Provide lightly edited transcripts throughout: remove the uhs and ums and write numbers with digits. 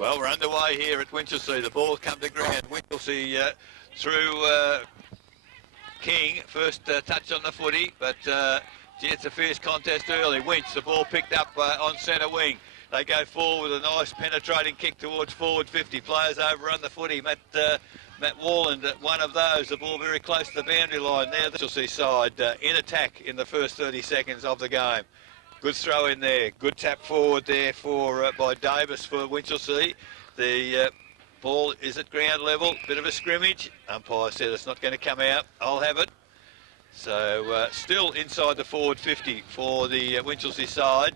Well, we're underway here at Winchelsea. The ball come to ground. Winchelsea through King. First touch on the footy, but gee, it's a fierce contest early. Winch, the ball picked up on centre wing. They go forward with a nice penetrating kick towards forward 50. Players overrun the footy. Matt Warland, one of those. The ball very close to the boundary line. Now the Winchelsea side in attack in the first 30 seconds of the game. Good throw in there. Good tap forward there by Davis for Winchelsea. The ball is at ground level. Bit of a scrimmage. Umpire said it's not going to come out. I'll have it. So still inside the forward 50 for the Winchelsea side.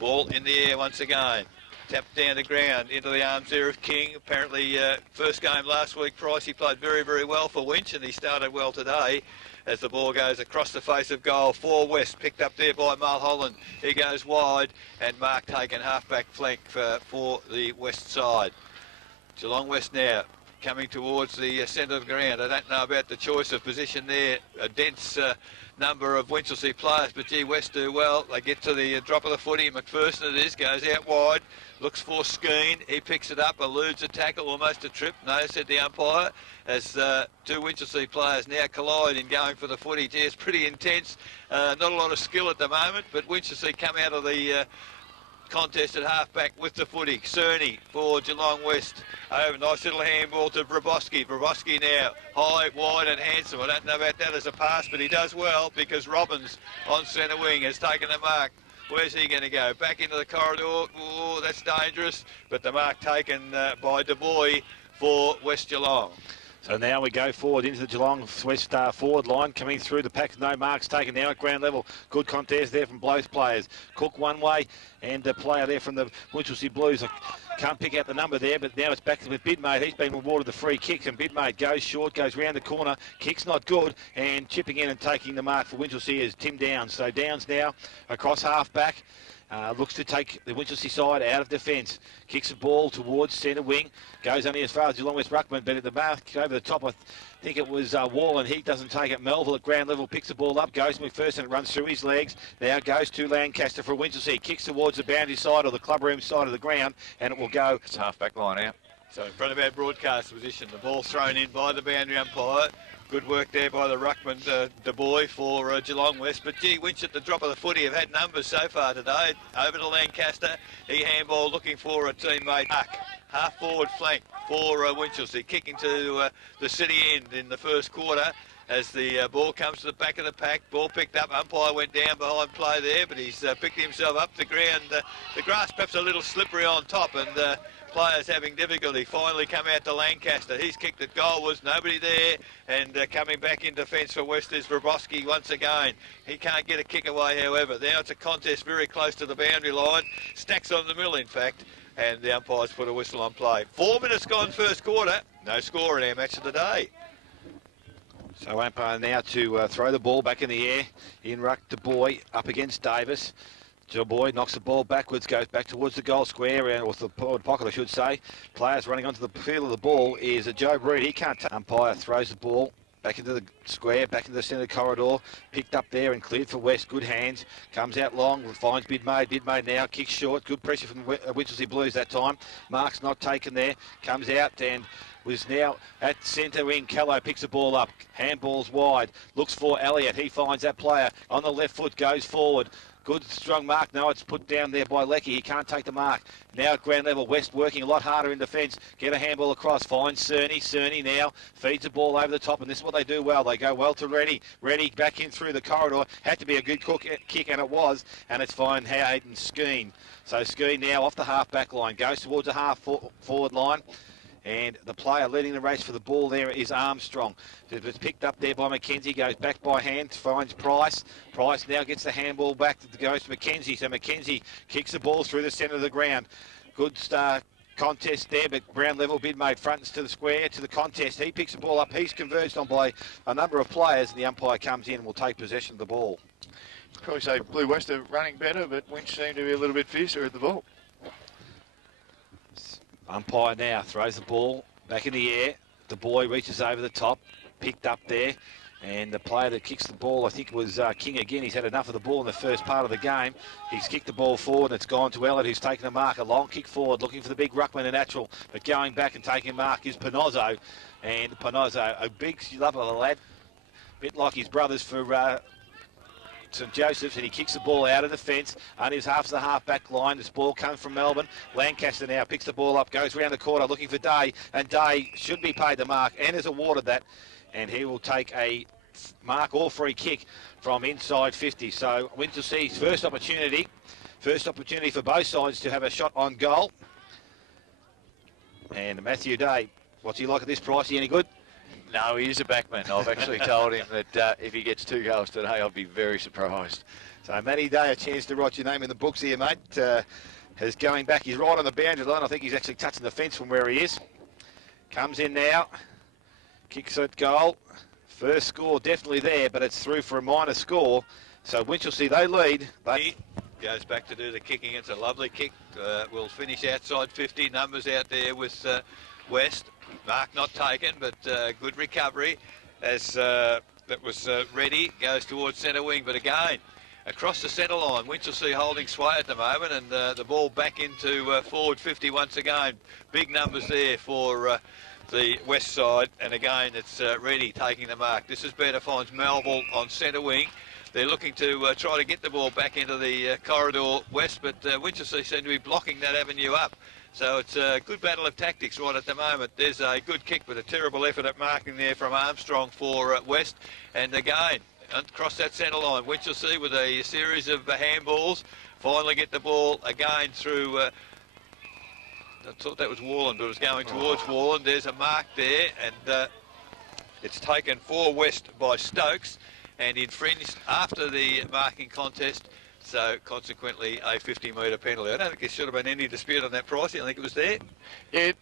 Ball in the air once again. Tapped down to ground into the arms there of King. Apparently first game last week, Price, he played very, very well for Winch, and he started well today as the ball goes across the face of goal. 4 West, picked up there by Mulholland. He goes wide, and Mark taken half-back flank for the West side. Geelong West now coming towards the centre of the ground. I don't know about the choice of position there. A dense number of Winchelsea players, but gee, West do well. They get to the drop of the footy. McPherson it is, goes out wide, looks for Skeen. He picks it up, eludes a tackle, almost a trip. No, said the umpire, as 2 Winchelsea players now collide in going for the footy. Gee, it's pretty intense. Not a lot of skill at the moment, but Winchelsea come out of the contest at half-back with the footy. Cerny for Geelong West. Over, nice little handball to Braboski. Braboski now, high, wide and handsome. I don't know about that as a pass, but he does well because Robbins on centre wing has taken the mark. Where's he going to go? Back into the corridor. Oh, that's dangerous. But the mark taken by Du Bois for West Geelong. So now we go forward into the Geelong West forward line, coming through the pack. No marks taken now at ground level. Good contest there from both players. Cook one way, and a player there from the Winchelsea Blues. I can't pick out the number there, but now it's back with Bidmate. He's been rewarded the free kick, and Bidmate goes short, goes round the corner. Kick's not good, and chipping in and taking the mark for Winchelsea is Tim Downs. So Downs now across half back. Looks to take the Winchelsea side out of defence. Kicks the ball towards centre wing. Goes only as far as Geelong West Ruckman, but at the mark over the top, I think it was Wall, and he doesn't take it. Melville at ground level picks the ball up. Goes to McPherson. It runs through his legs. Now goes to Lancaster for Winchelsea. Kicks towards the boundary side or the club room side of the ground, and it will go. It's half-back line out. So in front of our broadcast position, the ball thrown in by the boundary umpire. Good work there by the ruckman, Du Bois for Geelong West. But gee, Winch at the drop of the footy have had numbers so far today. Over to Lancaster. He handball looking for a teammate. Half forward flank for Winchelsea. Kicking to the city end in the first quarter as the ball comes to the back of the pack. Ball picked up. Umpire went down behind play there, but he's picked himself up the ground. The grass perhaps a little slippery on top, and players having difficulty. Finally come out to Lancaster. He's kicked at goal, was nobody there, and coming back in defence for West is Braboski once again. He can't get a kick away, however. Now it's a contest very close to the boundary line. Stacks on the mill, in fact, and the umpires put a whistle on play. 4 minutes gone first quarter. No score in our match of the day. So umpire now to throw the ball back in the air. In ruck Du Bois up against Davis. Du Bois knocks the ball backwards, goes back towards the goal square, or the pocket, I should say. Players running onto the field of the ball is Joe Breed. He can't take. Umpire throws the ball back into the square, back into the centre corridor. Picked up there and cleared for West. Good hands. Comes out long, finds Bidmate. Bidmate now kicks short. Good pressure from the Winchelsea Blues that time. Mark's not taken there. Comes out and was now at centre wing. Callow picks the ball up. Handballs wide. Looks for Elliott. He finds that player on the left foot. Goes forward. Good strong mark. No, it's put down there by Leckie. He can't take the mark. Now at ground level, West working a lot harder in defence. Get a handball across. Finds Cerny. Cerny now feeds the ball over the top, and this is what they do well. They go well to Reddy. Reddy back in through the corridor. Had to be a good kick, and it was. And it's fine. Hayden Skeen. So Skeen now off the half-back line. Goes towards the half-forward line. And the player leading the race for the ball there is Armstrong. It was picked up there by McKenzie, goes back by hand, finds Price. Price now gets the handball back, goes to McKenzie. So McKenzie kicks the ball through the centre of the ground. Good contest there, but ground level. Bidmate fronts to the square, to the contest. He picks the ball up. He's converged on by a number of players, and the umpire comes in and will take possession of the ball. Probably say Blue West are running better, but Winch seem to be a little bit fiercer at the ball. Umpire now throws the ball back in the air. Du Bois reaches over the top, picked up there. And the player that kicks the ball, I think it was King again. He's had enough of the ball in the first part of the game. He's kicked the ball forward and it's gone to Elliott, who's taken a mark. A long kick forward, looking for the big ruckman and natural. But going back and taking a mark is Panozzo. And Panozzo, a big love of a lad. A bit like his brothers for St Joseph's, and he kicks the ball out of the fence. Only his half the half-back line. This ball comes from Melbourne. Lancaster now picks the ball up, goes round the corner looking for Day, and Day should be paid the mark and is awarded that. And he will take a mark or free kick from inside 50. So Winchelsea first opportunity for both sides to have a shot on goal. And Matthew Day, what's he like at this price? He any good? No, he is a backman. I've actually told him that if he gets 2 goals today, I'll be very surprised. So Matty Day, a chance to write your name in the books here, mate. Is going back. He's right on the boundary line. I think he's actually touching the fence from where he is. Comes in now. Kicks at goal. First score definitely there, but it's through for a minor score. So Winchelsea, they lead. He goes back to do the kicking. It's a lovely kick. We'll finish outside 50. Numbers out there with West. Mark not taken, but good recovery as that was ready. Goes towards centre wing, but again, across the centre line. Winchelsea holding sway at the moment, and the ball back into forward 50 once again. Big numbers there for the west side, and again, it's ready taking the mark. This is better, finds Melville on centre wing. They're looking to try to get the ball back into the corridor west, but Winchelsea seem to be blocking that avenue up. So it's a good battle of tactics right at the moment. There's a good kick, but a terrible effort at marking there from Armstrong for West. And again, across that centre line, Winchelsea with a series of handballs. Finally get the ball again through... I thought that was Warland, but it was going towards Warland. There's a mark there, and it's taken for West by Stokes and infringed after the marking contest. So, consequently, a 50-metre penalty. I don't think there should have been any dispute on that pricing. I think it was there. Yeah,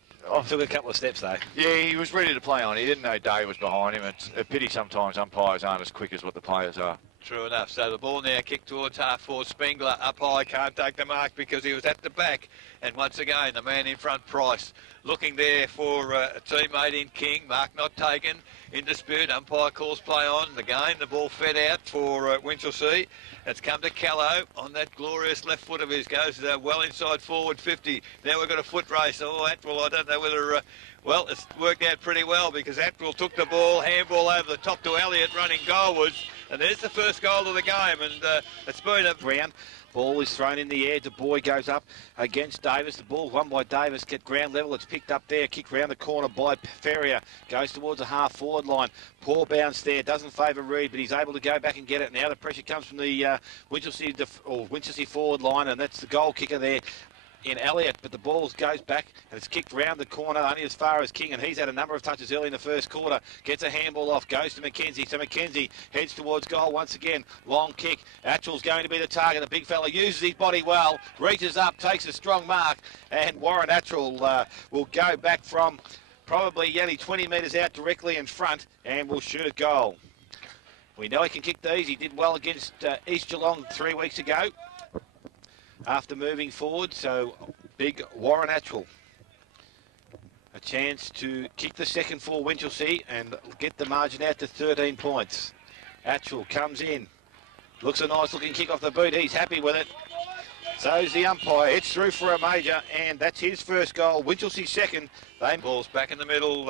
Took a couple of steps, though. Yeah, he was ready to play on. He didn't know Day was behind him. It's a pity sometimes umpires aren't as quick as what the players are. True enough. So the ball now kicked towards half forward. Spengler up high, can't take the mark because he was at the back. And once again, the man in front, Price, looking there for a teammate in King. Mark not taken. In dispute. Umpire calls play on. Again, the ball fed out for Winchelsea. It's come to Callow on that glorious left foot of his. Goes well inside forward 50. Now we've got a foot race. Oh, Atwell, I don't know whether... well, it's worked out pretty well because Atwell took the ball, handball over the top to Elliott, running goalwards. And there's the first goal of the game, and it's been a... Round. Ball is thrown in the air. Du Bois goes up against Davis. The ball won by Davis. Get ground level. It's picked up there. Kick round the corner by Ferrier. Goes towards the half-forward line. Poor bounce there. Doesn't favour Reid, but he's able to go back and get it. Now the pressure comes from the Winchelsea forward line, and that's the goal kicker there in Elliott, but the ball goes back and it's kicked round the corner only as far as King, and he's had a number of touches early in the first quarter. Gets a handball off, goes to McKenzie. So McKenzie heads towards goal once again. Long kick. Atchell's going to be the target. The big fella uses his body well, reaches up, takes a strong mark, and Warren Atchell will go back from probably only 20 metres out directly in front and will shoot a goal. We know he can kick these. He did well against East Geelong 3 weeks ago after moving forward. So big Warren Atchell. A chance to kick the second for Winchelsea and get the margin out to 13 points. Atchell comes in. Looks a nice looking kick off the boot. He's happy with it. So's the umpire. It's through for a major, and that's his first goal. Winchelsea second. Ball's back in the middle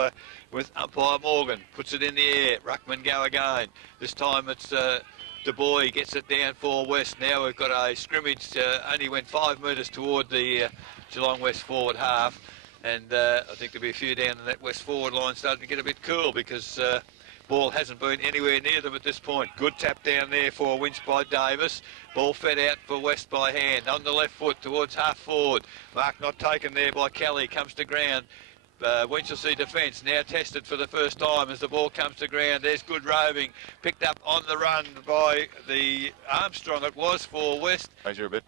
with umpire Morgan. Puts it in the air. Ruckman go again. This time it's Du Bois gets it down for West. Now we've got a scrimmage. Only went 5 metres toward the Geelong West forward half. And I think there'll be a few down in that West forward line starting to get a bit cool because ball hasn't been anywhere near them at this point. Good tap down there for Winch by Davis. Ball fed out for West by hand. On the left foot towards half forward. Mark not taken there by Kelly. Comes to ground. Winchelsea defence now tested for the first time as the ball comes to ground. There's good roving. Picked up on the run by the Armstrong. It was for West. Measure a bit.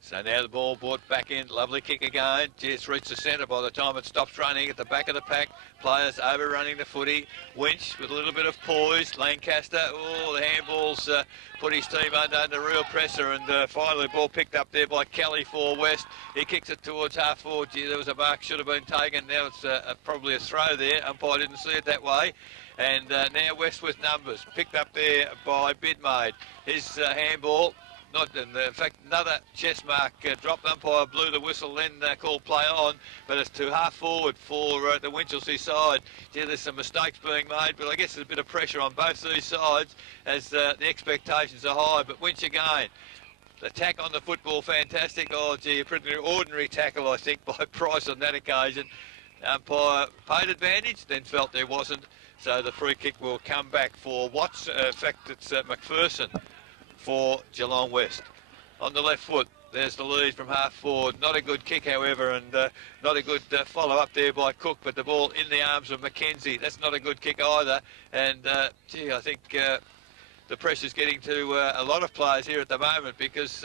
So now the ball brought back in. Lovely kick again. Just reached the centre by the time it stops running at the back of the pack. Players overrunning the footy. Winch with a little bit of poise. Lancaster, oh, the handballs put his team under real pressure. And finally the ball picked up there by Kelly for West. He kicks it towards half forward. Gee, there was a mark should have been taken. Now it's probably a throw there. Umpire didn't see it that way. And now West with numbers, picked up there by Bidmaid. His handball, not in fact, another chest mark dropped. Umpire blew the whistle, then called play on, but it's to half forward for the Winchelsea side. Yeah, there's some mistakes being made, but I guess there's a bit of pressure on both these sides as the expectations are high. But Winch again. The tack on the football, fantastic. Oh, gee, a pretty ordinary tackle, I think, by Price on that occasion. Umpire paid advantage, then felt there wasn't. So the free kick will come back for Watts. In fact, it's McPherson for Geelong West. On the left foot, there's the lead from half forward. Not a good kick, however, and not a good follow-up there by Cook, but the ball in the arms of Mackenzie. That's not a good kick either. And, gee, I think the pressure's getting to a lot of players here at the moment because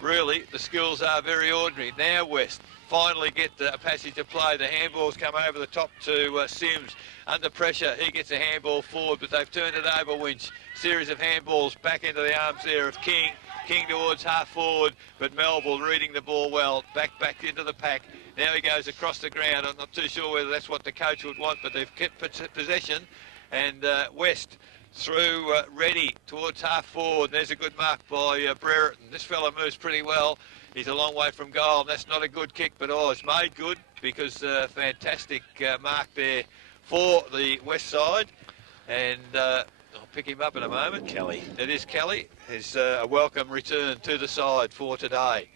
really the skills are very ordinary. Now West finally get a passage of play. The handballs come over the top to Sims. Under pressure, he gets a handball forward, but they've turned it over, Winch. Series of handballs back into the arms there of King. King towards half forward, but Melville reading the ball well. Back into the pack. Now he goes across the ground. I'm not too sure whether that's what the coach would want, but they've kept possession. And West through Reddy towards half forward. There's a good mark by Brereton. This fella moves pretty well. He's a long way from goal. That's not a good kick, but it's made good because fantastic mark there for the West side. And I'll pick him up in a moment. Kelly. It is Kelly. It's a welcome return to the side for today.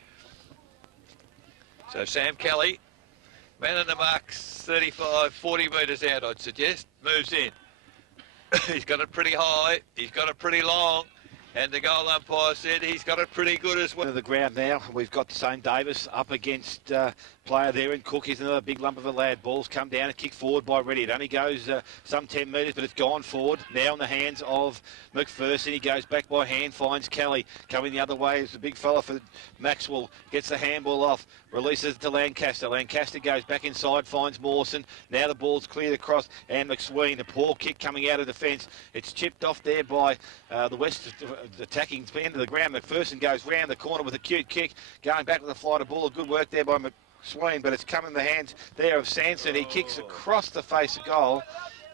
So Sam Kelly, man in the mark, 35, 40 metres out, I'd suggest. Moves in. He's got it pretty high. He's got it pretty long. And the goal umpire said he's got it pretty good as well. To the ground now. We've got the same Davis up against player there, and Cook is another big lump of a lad. Ball's come down and kicked forward by Reddy. It only goes some 10 metres, but it's gone forward. Now in the hands of McPherson. He goes back by hand, finds Kelly. Coming the other way is the big fella for Maxwell. Gets the handball off, releases it to Lancaster. Lancaster goes back inside, finds Mawson. Now the ball's cleared across, and McSween. A poor kick coming out of defence. It's chipped off there by the West attacking end of the ground. McPherson goes round the corner with a cute kick. Going back with a flight of ball. Good work there by McSween, but it's come in the hands there of Sanson. He kicks across the face of goal,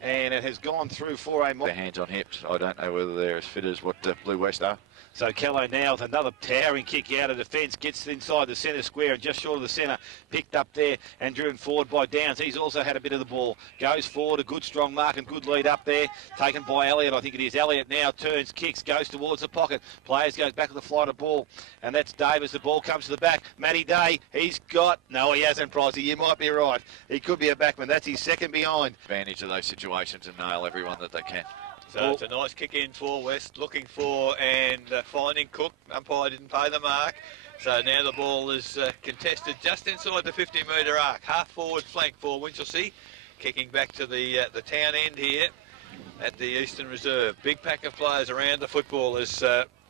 and it has gone through for a... The hands on hips. I don't know whether they're as fit as what Blue West are. So Kello now with another towering kick out of defence, gets inside the centre square and just short of the centre, picked up there and driven forward by Downs. He's also had a bit of the ball. Goes forward, a good strong mark and good lead up there, taken by Elliott, I think it is. Elliott now turns, kicks, goes towards the pocket. Players goes back with the flight of ball, and that's Davis. The ball comes to the back. Matty Day, he's got... No, he hasn't, Pricey. You might be right. He could be a backman. That's his second behind. Advantage of those situations and nail everyone that they can. So it's a nice kick in for West, looking for and finding Cook. Umpire didn't pay the mark. So now the ball is contested just inside the 50-metre arc. Half forward flank for Winchelsea. Kicking back to the town end here at the Eastern Reserve. Big pack of players around the football as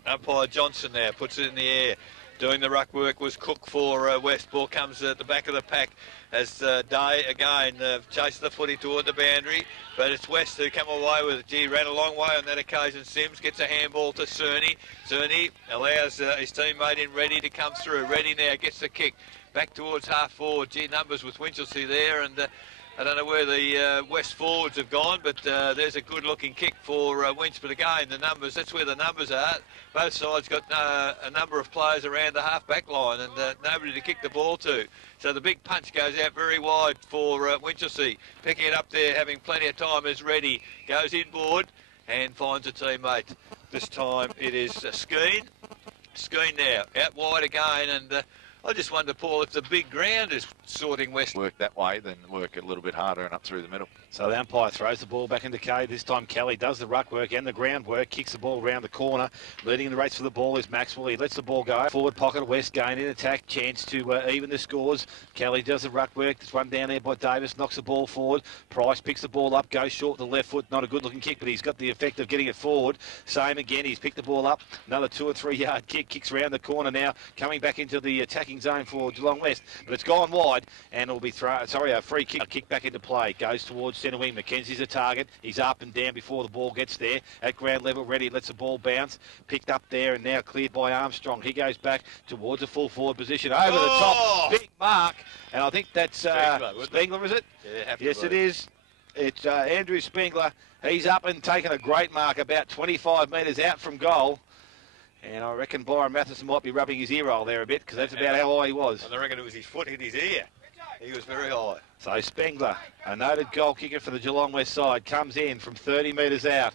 umpire Johnson now puts it in the air. Doing the ruck work was Cook for West. Ball comes at the back of the pack as Day again chases the footy toward the boundary, but it's West who come away with it. Gee, ran a long way on that occasion. Sims gets a handball to Cerny. Cerny allows his teammate in Reddy to come through. Reddy now gets the kick back towards half forward. Gee, numbers with Winchelsea there, and I don't know where the West forwards have gone, but there's a good-looking kick for Winch. But again, the numbers, that's where the numbers are. Both sides got a number of players around the half-back line and nobody to kick the ball to. So the big punch goes out very wide for Winchelsea. Picking it up there, having plenty of time is Reddy. Goes inboard and finds a teammate. This time it is Skeen. Skeen now, out wide again, and I just wonder, Paul, if the big ground is sorting West. Work that way, then work a little bit harder and up through the middle. So the umpire throws the ball back into Kay. This time Kelly does the ruck work and the ground work, kicks the ball around the corner. Leading the race for the ball is Maxwell. He lets the ball go. Forward pocket of West, gain in attack, chance to even the scores. Kelly does the ruck work. There's one down there by Davis, knocks the ball forward. Price picks the ball up, goes short with the left foot. Not a good looking kick, but he's got the effect of getting it forward. Same again, he's picked the ball up. Another 2 or 3 yard kick, kicks around the corner now, coming back into the attacking zone for Geelong West. But it's gone wide and it'll be a free kick. A kick back into play. Goes towards centre wing. Mackenzie's a target. He's up and down before the ball gets there. At ground level, Reddy lets the ball bounce. Picked up there and now cleared by Armstrong. He goes back towards a full forward position. Over the top. Big mark. And I think that's Spengler, is it? Yeah, yes, it is. It's Andrew Spengler. He's up and taken a great mark about 25 metres out from goal. And I reckon Byron Matheson might be rubbing his ear roll there a bit, because that's about how high he was. And I reckon it was his foot hit his ear. He was very high. So Spengler, a noted goal kicker for the Geelong West side, comes in from 30 metres out.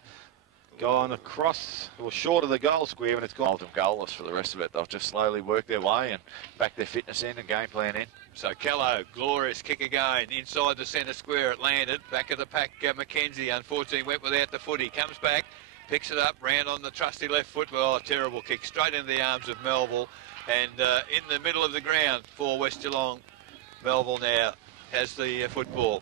Gone across, or short of the goal square, and it's gone. Hold them goalless for the rest of it. They'll just slowly work their way and back their fitness in and game plan in. So Kello, glorious kick again, inside the centre square it landed. Back of the pack, Mackenzie unfortunately went without the foot. He comes back, picks it up, round on the trusty left foot. Oh, terrible kick, straight into the arms of Melville. And in the middle of the ground for West Geelong. Melville now has the football.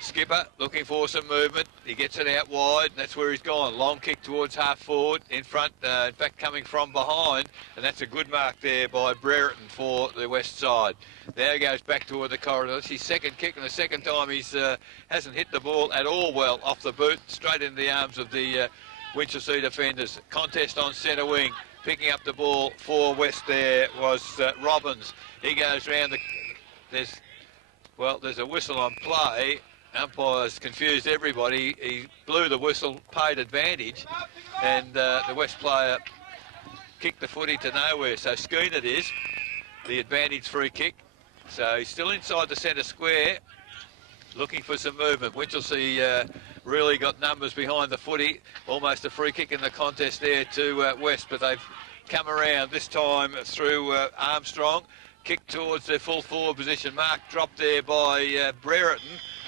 Skipper looking for some movement. He gets it out wide, and that's where he's gone. Long kick towards half forward, in front, in fact coming from behind, and that's a good mark there by Brereton for the west side. Now he goes back toward the corridor. It's his second kick, and the second time he's hasn't hit the ball at all well off the boot, straight into the arms of the Winchelsea defenders. Contest on centre wing. Picking up the ball for West there was Robbins. He goes round the... There's a whistle on play. Umpires confused everybody. He blew the whistle, paid advantage, and the West player kicked the footy to nowhere. So Skeen it is, the advantage free kick. So he's still inside the centre square, looking for some movement. Winchelsea really got numbers behind the footy. Almost a free kick in the contest there to West, but they've come around this time through Armstrong. Kick towards their full forward position. Mark dropped there by Brereton,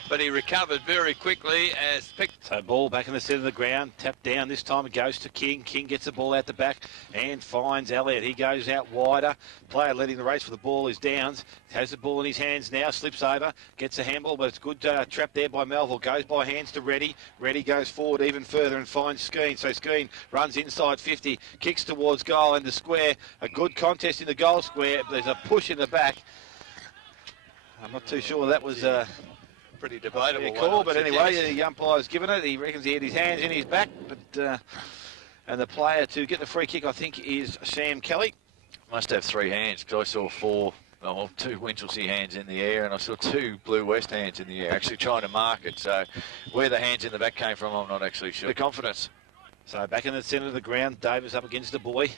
but he recovered very quickly as picked. So ball back in the centre of the ground, tapped down. This time it goes to King. King gets the ball out the back and finds Elliott. He goes out wider. Player leading the race for the ball is Downs. Has the ball in his hands now, slips over, gets a handball, but it's good trap there by Melville. Goes by hands to Reddy. Reddy goes forward even further and finds Skeen. So Skeen runs inside 50, kicks towards goal and the square. A good contest in the goal square. There's a push in the back. I'm not too sure that was... pretty debatable call, but anyway, the umpire's given it. He reckons he had his hands in his back, but and the player to get the free kick, I think, is Sam Kelly. Must have three hands, because I saw two Winchelsea hands in the air, and I saw two Blue West hands in the air, actually trying to mark it. So where the hands in the back came from, I'm not actually sure. The confidence. So back in the centre of the ground, Davis up against the boy,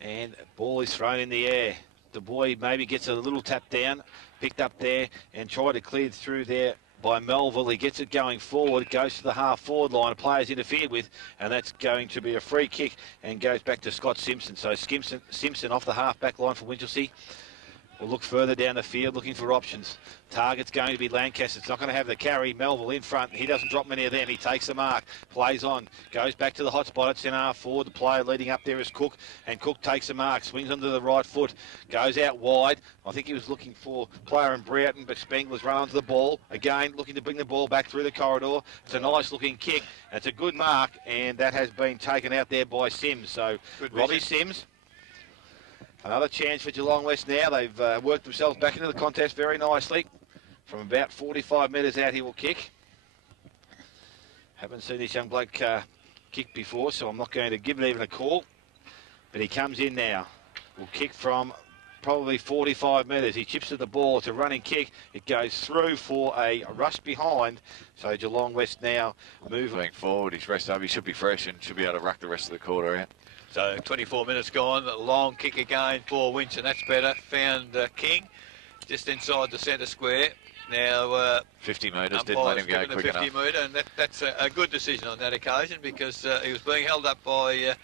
and ball is thrown in the air. The boy maybe gets a little tap down, picked up there and tried to clear through there by Melville. He gets it going forward, goes to the half-forward line. A player's interfered with, and that's going to be a free kick and goes back to Scott Simpson. So Simpson off the half-back line for Winchelsea. We'll look further down the field, looking for options. Target's going to be Lancaster. It's not going to have the carry. Melville in front. He doesn't drop many of them. He takes the mark. Plays on. Goes back to the hot spot at centre half forward. The player leading up there is Cook. And Cook takes the mark. Swings onto the right foot. Goes out wide. I think he was looking for player in Brereton, but Spengler's run onto the ball. Again, looking to bring the ball back through the corridor. It's a nice looking kick. It's a good mark. And that has been taken out there by Sims. So Robbie Sims. Another chance for Geelong West now. They've worked themselves back into the contest very nicely. From about 45 metres out, he will kick. Haven't seen this young bloke kick before, so I'm not going to give it even a call. But he comes in now. Will kick from probably 45 metres. He chips to the ball. It's a running kick. It goes through for a rush behind. So Geelong West now moving forward. He's rested up. He should be fresh and should be able to ruck the rest of the quarter out. So 24 minutes gone, a long kick again for Winch, and that's better. Found King just inside the centre square. Now 50 metres, didn't let him go quick enough. 50 metre, and that's a good decision on that occasion, because he was being held up by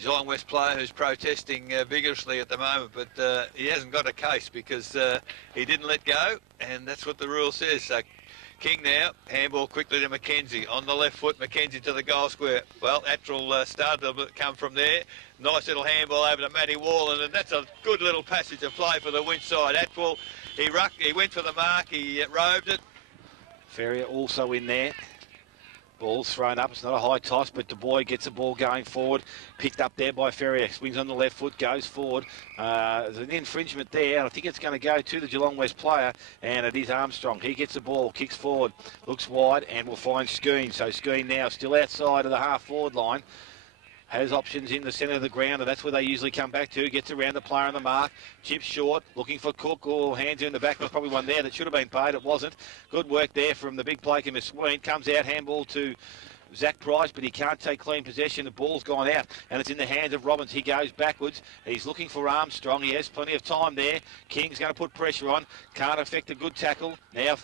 Geelong West player who's protesting vigorously at the moment, but he hasn't got a case because he didn't let go, and that's what the rule says. So King now, handball quickly to Mackenzie. On the left foot, Mackenzie to the goal square. Well, Attrell started to come from there. Nice little handball over to Matty Wallen, and that's a good little passage of play for the Winch side. Attrell, he went for the mark, he roved it. Ferrier also in there. Ball's thrown up. It's not a high toss, but Du Bois gets the ball going forward. Picked up there by Ferrier. Swings on the left foot, goes forward. There's an infringement there, and I think it's going to go to the Geelong West player, and it is Armstrong. He gets the ball, kicks forward, looks wide, and will find Skeen. So Skeen now still outside of the half-forward line. has options in the centre of the ground, and that's where they usually come back to. Gets around the player on the mark, chips short, looking for Cook, or hands in the back. There's probably one there that should have been paid. It wasn't. Good work there from the big player, McSween. Comes out, handball to Zach Price, but he can't take clean possession. The ball's gone out, and it's in the hands of Robbins. He goes backwards. He's looking for Armstrong. He has plenty of time there. King's going to put pressure on. Can't affect a good tackle. Now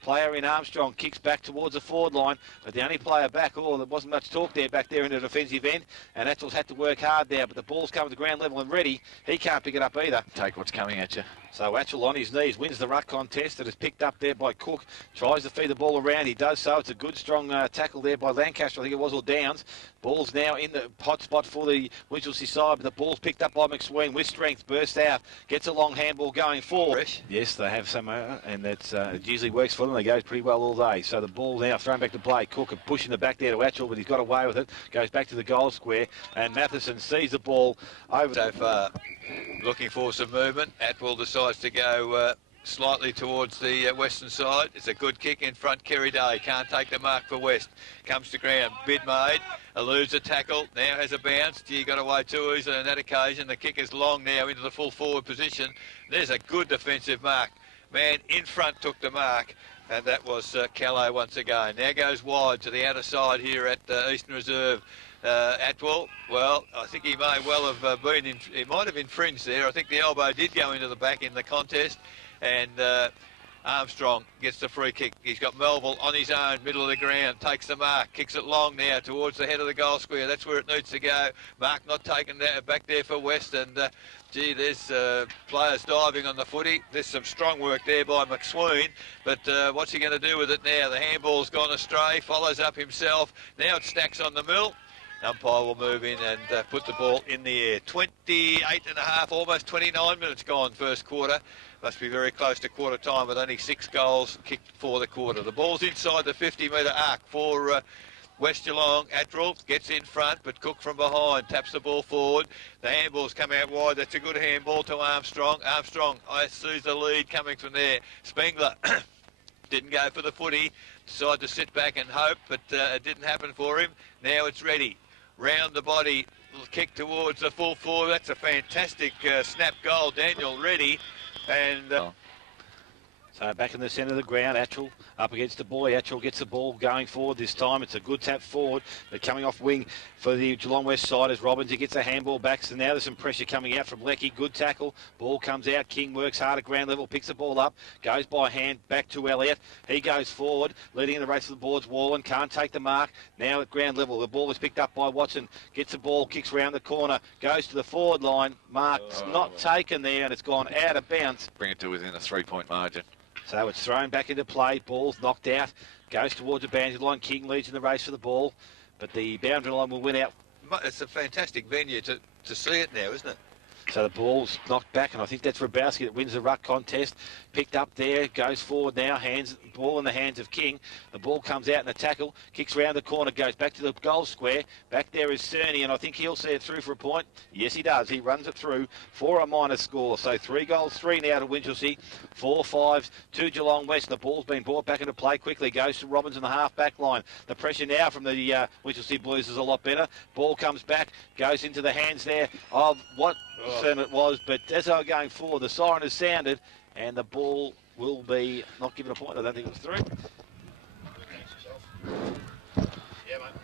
player in Armstrong kicks back towards the forward line, but the only player back, there wasn't much talk there back there in the defensive end, and Atchell's had to work hard there, but the ball's come to ground level and ready. He can't pick it up either. Take what's coming at you. So Atchell on his knees wins the ruck contest. It is picked up there by Cook. Tries to feed the ball around. He does so. It's a good, strong tackle there by Lancaster, I think it was, or Downs. Ball's now in the hot spot for the Winchelsea side, but the ball's picked up by McSween with strength. Bursts out. Gets a long handball going forward. Yes, they have some, and that's it usually works for them. They go pretty well all day. So the ball now thrown back to play. Cook pushing it back there to Atchell, but he's got away with it. Goes back to the goal square, and Matheson sees the ball over. So far, looking for some movement. Atwell decides to go slightly towards the western side. It's a good kick in front. Kerry Day can't take the mark for West. Comes to ground. Bid made. Eludes a tackle. Now has a bounce. Gee, got away too easily on that occasion. The kick is long now into the full forward position. There's a good defensive mark. Man in front took the mark, and that was Callow once again. Now goes wide to the outer side here at Eastern Reserve. Atwell, well, I think he may well have he might have infringed there. I think the elbow did go into the back in the contest, and Armstrong gets the free kick. He's got Melville on his own, middle of the ground, takes the mark, kicks it long now towards the head of the goal square. That's where it needs to go. Mark not taken that back there for West, and gee, there's players diving on the footy. There's some strong work there by McSween, but what's he going to do with it now? The handball's gone astray, follows up himself. Now it stacks on the mill. Umpire will move in and put the ball in the air. 28 and a half, almost 29 minutes gone first quarter. Must be very close to quarter time with only 6 goals kicked for the quarter. The ball's inside the 50-metre arc for West Geelong. Attrell gets in front, but Cook from behind taps the ball forward. The handball's come out wide. That's a good handball to Armstrong. Armstrong sees the lead coming from there. Spengler didn't go for the footy. Decided to sit back and hope, but it didn't happen for him. Now it's ready. Round the body, kick towards the full forward. That's a fantastic snap goal. Daniel ready, and so back in the centre of the ground, Atchell up against the boy. Atchell gets the ball going forward this time. It's a good tap forward. They're coming off wing for the Geelong West side as Robbins. He gets a handball back. So now there's some pressure coming out from Lecky. Good tackle. Ball comes out. King works hard at ground level. Picks the ball up. Goes by hand back to Elliott. He goes forward. Leading the race to the boards. Wallen can't take the mark. Now at ground level. The ball is picked up by Watson. Gets the ball. Kicks round the corner. Goes to the forward line. Mark's not taken there, and it's gone out of bounds. Bring it to within a 3-point margin. So it's thrown back into play. Ball's knocked out. Goes towards the boundary line. King leads in the race for the ball, but the boundary line will win out. It's a fantastic venue to see it now, isn't it? So the ball's knocked back, and I think that's Rabowski that wins the ruck contest. Picked up there, goes forward now, ball in the hands of King. The ball comes out in the tackle, kicks round the corner, goes back to the goal square. Back there is Cerny, and I think he'll see it through for a point. Yes, he does. He runs it through for a minor score. So 3 goals, 3 now to Winchelsea, 4-5 to Geelong West. The ball's been brought back into play quickly. Goes to Robbins in the half-back line. The pressure now from the Winchelsea Blues is a lot better. Ball comes back, goes into the hands there of what it was, but as they were going forward, the siren has sounded, and the ball will be not given a point. I don't think it was through. Yeah, mate.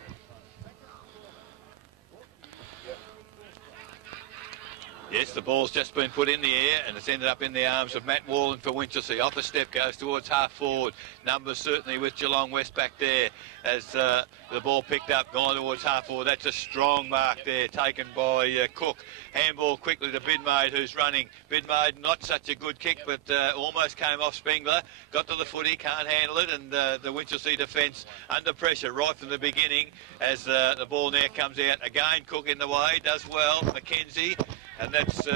Yes, the ball's just been put in the air, and it's ended up in the arms of Matt Wallen for Winchelsea. Off the step, goes towards half forward. Numbers certainly with Geelong West back there as the ball picked up, gone towards half forward. That's a strong mark there, taken by Cook. Handball quickly to Bidmaid, who's running. Bidmaid, not such a good kick, but almost came off Spengler. Got to the footy, can't handle it, and the Winchelsea defence under pressure right from the beginning as the ball now comes out. Again, Cook in the way, does well. McKenzie. And that's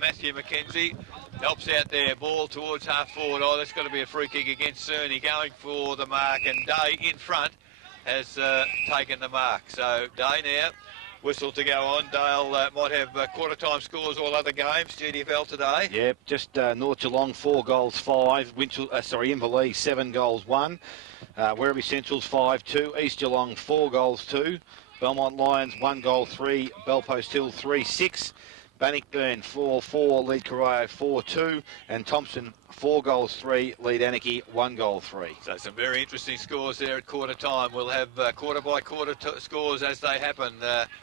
Matthew McKenzie, helps out there, ball towards half forward. Oh, that's got to be a free kick against Cerny, going for the mark, and Day in front has taken the mark. So Day now, whistle to go on. Dale might have quarter time scores all other games, GDFL today. Yeah, just North Geelong 4 goals 5, Inverleigh 7 goals 1, Werribee Central's 5-2, East Geelong 4 goals 2. Belmont Lions 1 goal 3, Belpost Hill 3-6. Bannockburn 4-4, lead Corio 4-2, and Thompson 4 goals 3, lead Anarchy 1 goal 3. So some very interesting scores there at quarter time. We'll have quarter by quarter scores as they happen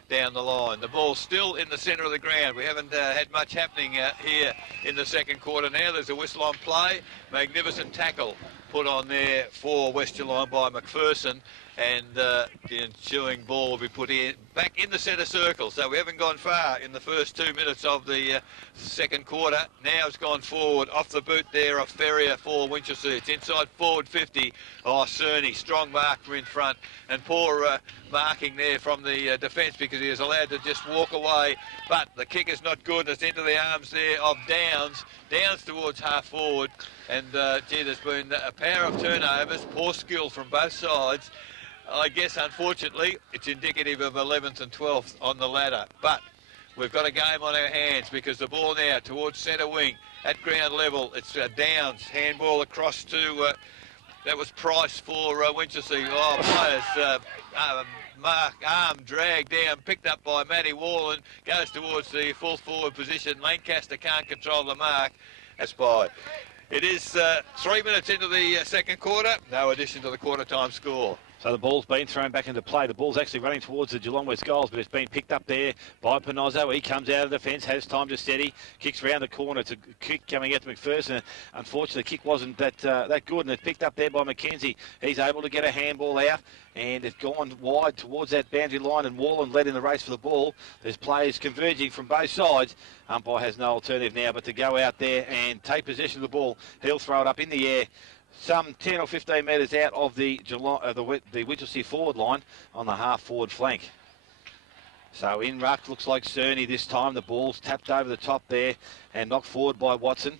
down the line. The ball's still in the centre of the ground. We haven't had much happening here in the second quarter now. There's a whistle on play. Magnificent tackle put on there for West Geelong by McPherson, and the ensuing ball will be put in back in the centre circle. So we haven't gone far in the first 2 minutes of the second quarter. Now it's gone forward off the boot there of Ferrier for Winchelsea. It's inside forward 50. Oh, Cerny, strong mark from in front, and poor marking there from the defence, because he was allowed to just walk away. But the kick is not good. It's into the arms there of Downs. Downs towards half forward, and gee, there's been a pair of turnovers, poor skill from both sides. I guess, unfortunately, it's indicative of 11th and 12th on the ladder. But we've got a game on our hands, because the ball now towards centre wing at ground level. It's Downs, handball across to, that was Price for Winchelsea. Oh, players, mark, arm dragged down, picked up by Matty Wallen, goes towards the full forward position. Lancaster can't control the mark. That's by. It is 3 minutes into the second quarter. No addition to the quarter time score. So the ball's been thrown back into play. The ball's actually running towards the Geelong West goals, but it's been picked up there by Pinozzo. He comes out of defence, has time to steady, kicks round the corner. It's a kick coming out to McPherson. Unfortunately, the kick wasn't that good, and it's picked up there by McKenzie. He's able to get a handball out, and it's gone wide towards that boundary line, and Wallen led in the race for the ball. There's players converging from both sides. Umpire has no alternative now but to go out there and take possession of the ball. He'll throw it up in the air, some 10 or 15 metres out of the Winchelsea forward line on the half-forward flank. So in ruck, looks like Cerny this time. The ball's tapped over the top there and knocked forward by Watson.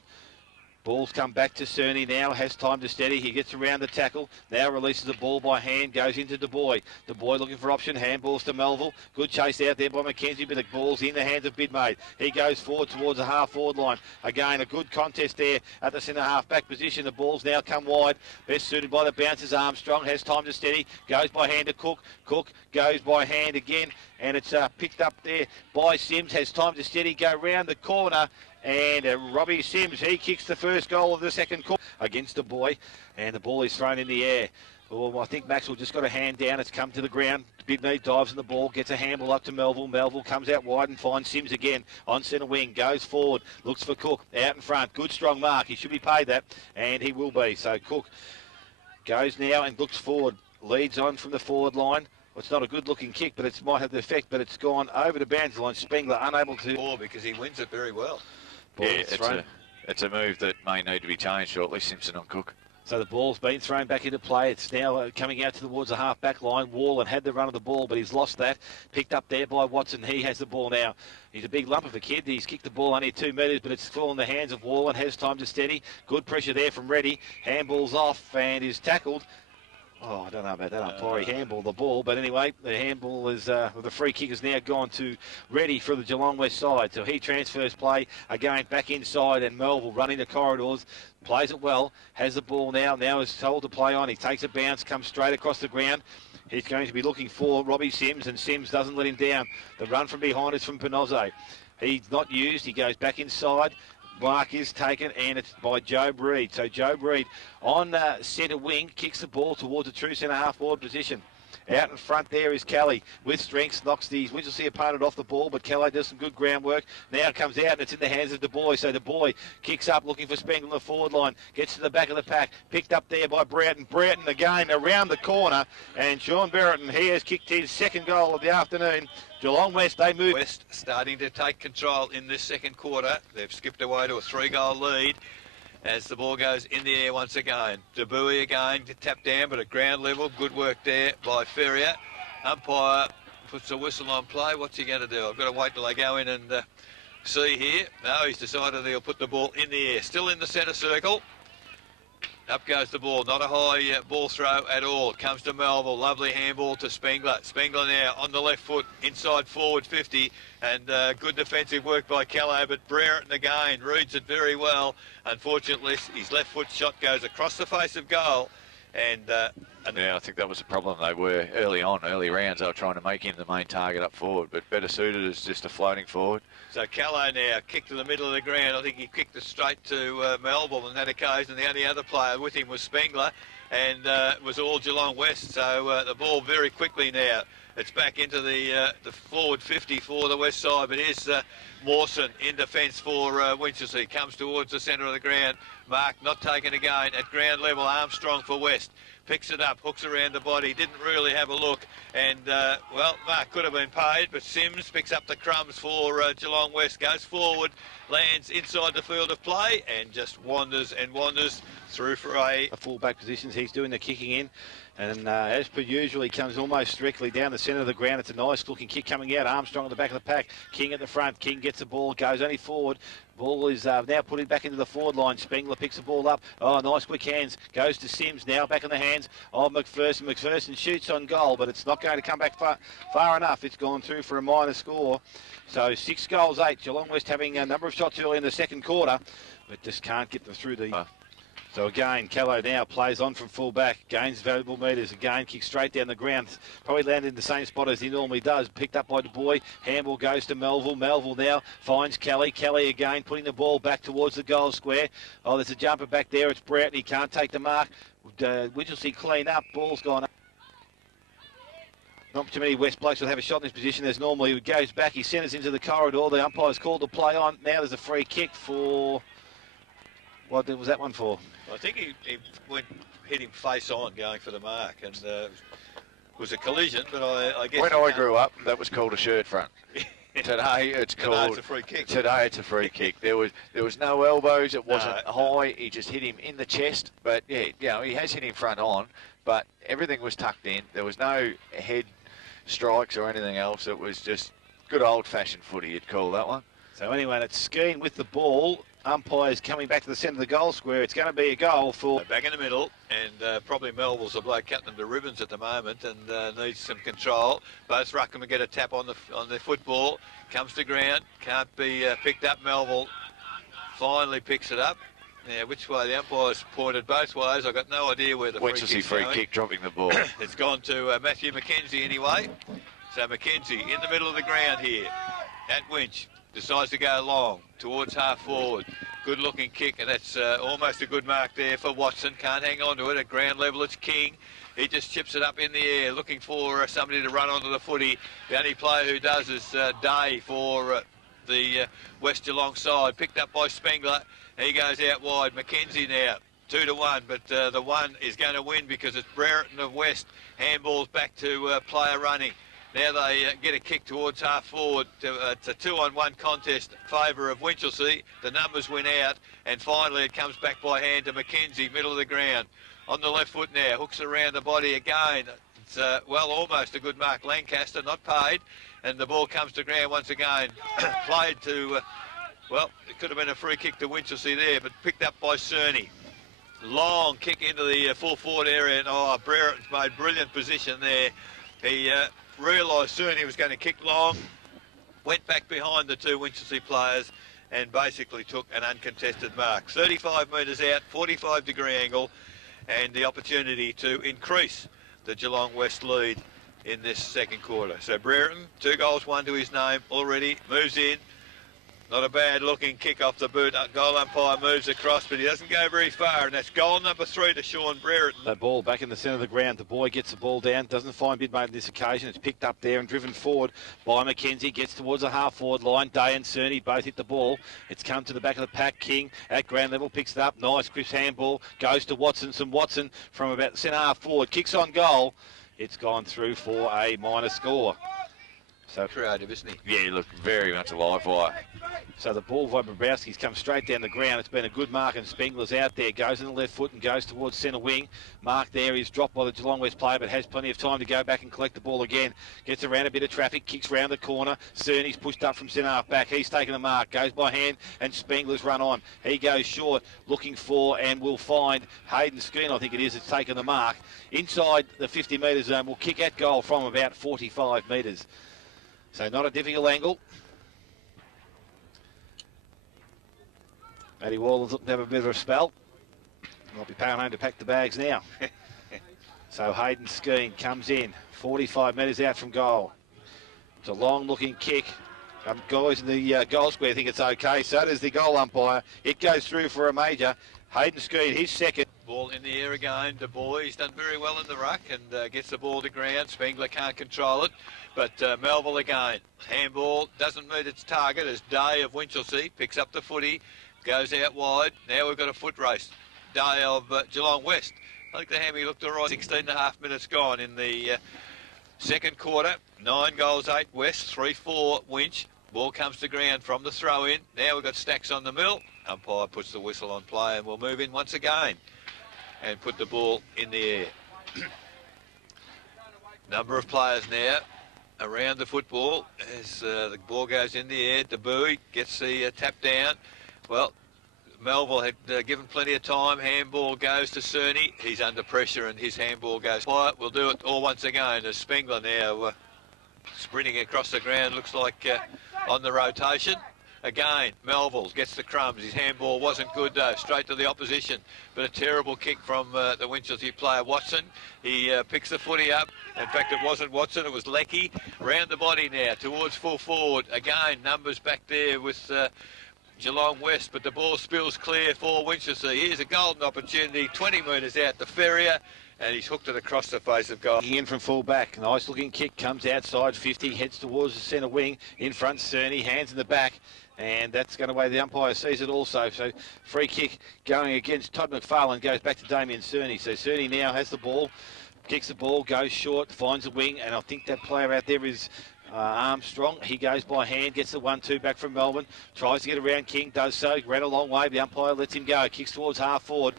Ball's come back to Cerny now, has time to steady. He gets around the tackle, now releases the ball by hand, goes into Du Bois. Du Bois looking for option, handballs to Melville. Good chase out there by McKenzie, but the ball's in the hands of Bidmade. He goes forward towards the half-forward line. Again, a good contest there at the centre half-back position. The ball's now come wide. Best suited by the bouncers. Armstrong has time to steady, goes by hand to Cook. Cook goes by hand again, and it's picked up there by Sims. Has time to steady, go round the corner. And Robbie Sims, he kicks the first goal of the second quarter against Du Bois, and the ball is thrown in the air. Well, I think Maxwell just got a hand down. It's come to the ground. Bidney dives in the ball, gets a handball up to Melville. Melville comes out wide and finds Sims again on centre wing. Goes forward, looks for Cook out in front. Good strong mark. He should be paid that, and he will be. So Cook goes now and looks forward. Leads on from the forward line. Well, it's not a good-looking kick, but it might have the effect. But it's gone over the boundary line. Spengler unable to. Because he wins it very well. Yeah, it's a move that may need to be changed shortly. Simpson on Cook. So the ball's been thrown back into play. It's now coming out towards the half-back line. Wallen had the run of the ball, but he's lost that. Picked up there by Watson. He has the ball now. He's a big lump of a kid. He's kicked the ball only 2 metres, but it's fallen in the hands of Wallen. Has time to steady. Good pressure there from Reddy. Handball's off and is tackled. Oh, I don't know about that umpire. He handballed the ball, but anyway, the handball is, the free kick has now gone to Reddy for the Geelong West side. So he transfers play again back inside, and Melville running the corridors, plays it well, has the ball now is told to play on. He takes a bounce, comes straight across the ground. He's going to be looking for Robbie Sims, and Sims doesn't let him down. The run from behind is from Pinozzo. He's not used. He goes back inside. Mark is taken, and it's by Joe Breed. So Joe Breed on centre wing kicks the ball towards the true centre half-forward position. Out in front there is Kelly with strength, knocks the Winchelsea opponent off the ball, but Kelly does some good groundwork. Now it comes out and it's in the hands of Du Bois. So Du Bois kicks up looking for Spengler on the forward line, gets to the back of the pack, picked up there by Broughton. Broughton again around the corner, and Sean Berriton, he has kicked his second goal of the afternoon. Geelong West, they move. West starting to take control in this second quarter. They've skipped away to a 3-goal lead as the ball goes in the air once again. Du Bois again to tap down, but at ground level. Good work there by Ferrier. Umpire puts a whistle on play. What's he going to do? I've got to wait till they go in and see here. No, he's decided he'll put the ball in the air. Still in the centre circle. Up goes the ball, not a high ball throw at all. Comes to Melville, lovely handball to Spengler. Spengler now on the left foot, inside forward 50, and good defensive work by Callow, but Brereton again reads it very well. Unfortunately, his left foot shot goes across the face of goal, And yeah, I think that was the problem. They were early rounds. They were trying to make him the main target up forward, but better suited as just a floating forward. So Callow now kicked to the middle of the ground. I think he kicked it straight to Melville on that occasion. The only other player with him was Spengler, and it was all Geelong West. So the ball very quickly now. It's back into the forward 50 for the West side, but here's Mawson in defence for Winchelsea. Comes towards the centre of the ground. Mark not taken again at ground level. Armstrong for West. Picks it up, hooks around the body, didn't really have a look, and well, Mark could have been paid, but Sims picks up the crumbs for Geelong West, goes forward, lands inside the field of play, and just wanders and wanders through for a full-back positions. He's doing the kicking in, and as per usual, he comes almost directly down the centre of the ground. It's a nice-looking kick coming out. Armstrong at the back of the pack, King at the front. King gets the ball, goes only forward. Ball is now put it back into the forward line. Spengler picks the ball up. Oh, nice quick hands. Goes to Sims now, back in the hands of McPherson. McPherson shoots on goal, but it's not going to come back far enough. It's gone through for a minor score. So 6 goals, 8. Geelong West having a number of shots early in the second quarter, but just can't get them through the... So again, Callow now plays on from full back, gains valuable metres, again kicks straight down the ground, probably landed in the same spot as he normally does, picked up by Du Bois. Handball goes to Melville. Melville now finds Kelly. Kelly again putting the ball back towards the goal square. Oh, there's a jumper back there. It's Broughton. He can't take the mark. Winchelsea clean up. Ball's gone up. Not too many West blokes will have a shot in this position as normally. He goes back. He centres into the corridor. The umpire's called to play on. Now there's a free kick for... What was that one for? I think he hit him face on going for the mark, and it was a collision, but I guess... When I grew up, that was called a shirt front. Today it's called... it's a free kick. Today it's a free kick. There was no elbows, it wasn't high, he just hit him in the chest, but yeah, he has hit him front on, but everything was tucked in. There was no head strikes or anything else. It was just good old-fashioned footy, you'd call that one. So anyway, it's Skeen with the ball. Umpires coming back to the centre of the goal square. It's going to be a goal for... Back in the middle, and probably Melville's a bloke cutting them to ribbons at the moment and needs some control. Both ruckmen get a tap on the football. Comes to ground, can't be picked up. Melville finally picks it up. Now, which way the umpire's pointed both ways. I've got no idea where the Winchelsea free kick, dropping the ball. It's gone to Matthew McKenzie anyway. So McKenzie in the middle of the ground here at Winch. Decides to go long towards half forward. Good looking kick, and that's almost a good mark there for Watson. Can't hang on to it at ground level. It's King. He just chips it up in the air, looking for somebody to run onto the footy. The only player who does is Day for the West Geelong side. Picked up by Spengler. He goes out wide. McKenzie now 2-1, but the one is going to win because it's Brereton of West. Handballs back to player running. Now they get a kick towards half forward. It's a 2-on-1 contest in favour of Winchelsea. The numbers win out, and finally it comes back by hand to McKenzie, middle of the ground. On the left foot now, hooks around the body again. It's, well, almost a good mark. Lancaster not paid, and the ball comes to ground once again. Played to, well, it could have been a free kick to Winchelsea there, but picked up by Cerny. Long kick into the full forward area, and Brereton's made brilliant position there. He realised soon he was going to kick long, went back behind the two Winchelsea players and basically took an uncontested mark. 35 metres out, 45-degree angle, and the opportunity to increase the Geelong West lead in this second quarter. So Brereton, 2 goals, 1 to his name already, moves in. Not a bad looking kick off the boot. Goal umpire moves across, but he doesn't go very far, and that's goal number 3 to Sean Brereton. That ball back in the centre of the ground. The boy gets the ball down, doesn't find midmate on this occasion. It's picked up there and driven forward by McKenzie. Gets towards the half-forward line. Day and Cerny both hit the ball. It's come to the back of the pack. King at ground level picks it up. Nice crisp handball. Goes to Watson. Some Watson from about the centre half-forward. Kicks on goal. It's gone through for a minor score. So creative, isn't he? Yeah, he looked very much a live wire. So the ball by Bobrowski's come straight down the ground. It's been a good mark, and Spengler's out there. Goes in the left foot and goes towards centre wing. Mark there is dropped by the Geelong West player, but has plenty of time to go back and collect the ball again. Gets around a bit of traffic, kicks round the corner. Cerny's pushed up from centre half back. He's taken a mark, goes by hand, and Spengler's run on. He goes short, looking for and will find Hayden Skeen, I think it is, that's taken the mark. Inside the 50-metre zone, will kick at goal from about 45 metres. So not a difficult angle. Matty Waller's looking to have a bit of a spell. Might be paying home to pack the bags now. So Hayden Skeen comes in, 45 metres out from goal. It's a long-looking kick. Guys in the goal square think it's okay. So does the goal umpire. It goes through for a major. Hayden Skeen, his second. Ball in the air again. De Boer, he's done very well in the ruck and gets the ball to ground. Spengler can't control it. But Melville again. Handball doesn't meet its target as Day of Winchelsea picks up the footy, goes out wide. Now we've got a foot race. Day of Geelong West. I think the hammy looked all right. 16.5 minutes gone in the second quarter. 9 goals, 8 West, 3-4 Winch. Ball comes to ground from the throw-in. Now we've got Stacks on the mill. Umpire puts the whistle on play and we'll move in once again and put the ball in the air. Number of players now around the football as the ball goes in the air. Debui gets the tap down. Well, Melville had given plenty of time. Handball goes to Cerny. He's under pressure and his handball goes quiet. We'll do it all once again as Spengler now sprinting across the ground. Looks like on the rotation. Again, Melville gets the crumbs. His handball wasn't good though, straight to the opposition. But a terrible kick from the Winchelsea player, Watson. He picks the footy up. In fact, it wasn't Watson, it was Leckie. Round the body now, towards full forward. Again, numbers back there with Geelong West, but the ball spills clear for Winchelsea. Here's a golden opportunity, 20 metres out to Ferrier, and he's hooked it across the face of goal. In from full back, nice looking kick, comes outside 50, heads towards the centre wing, in front Cerny, hands in the back, and that's going away. The umpire sees it also, so free kick going against Todd McFarlane, goes back to Damien Cerny. So Cerny now has the ball, kicks the ball, goes short, finds the wing, and I think that player out there is Armstrong. He goes by hand, gets the 1-2 back from Melbourne, tries to get around King, does so, ran a long way, the umpire lets him go, kicks towards half forward.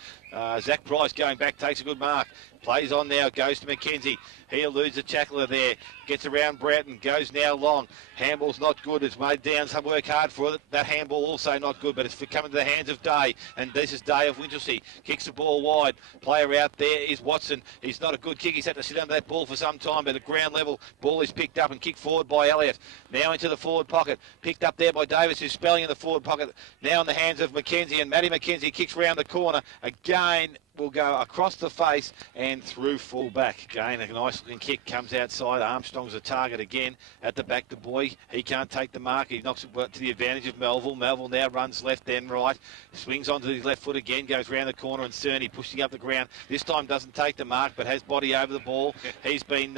Zach Price going back, takes a good mark, plays on now, goes to McKenzie. He eludes the tackler there, gets around Broughton, goes now long. Handball's not good, it's made Downs work hard for it. That handball also not good, but it's coming to the hands of Day, and this is Day of Winchelsea. Kicks the ball wide, player out there is Watson. He's not a good kick, he's had to sit under that ball for some time, but at ground level, ball is picked up and kicked forward by Elliott. Now into the forward pocket, picked up there by Davis, who's spelling in the forward pocket. Now in the hands of McKenzie, and Matty McKenzie kicks round the corner. Again, will go across the face and through full back. Again, a nice looking kick comes outside. Armstrong's a target again at the back. The boy, he can't take the mark. He knocks it to the advantage of Melville. Melville now runs left then right. Swings onto his left foot again, goes round the corner, and Cerny pushing up the ground. This time doesn't take the mark, but has body over the ball. He's been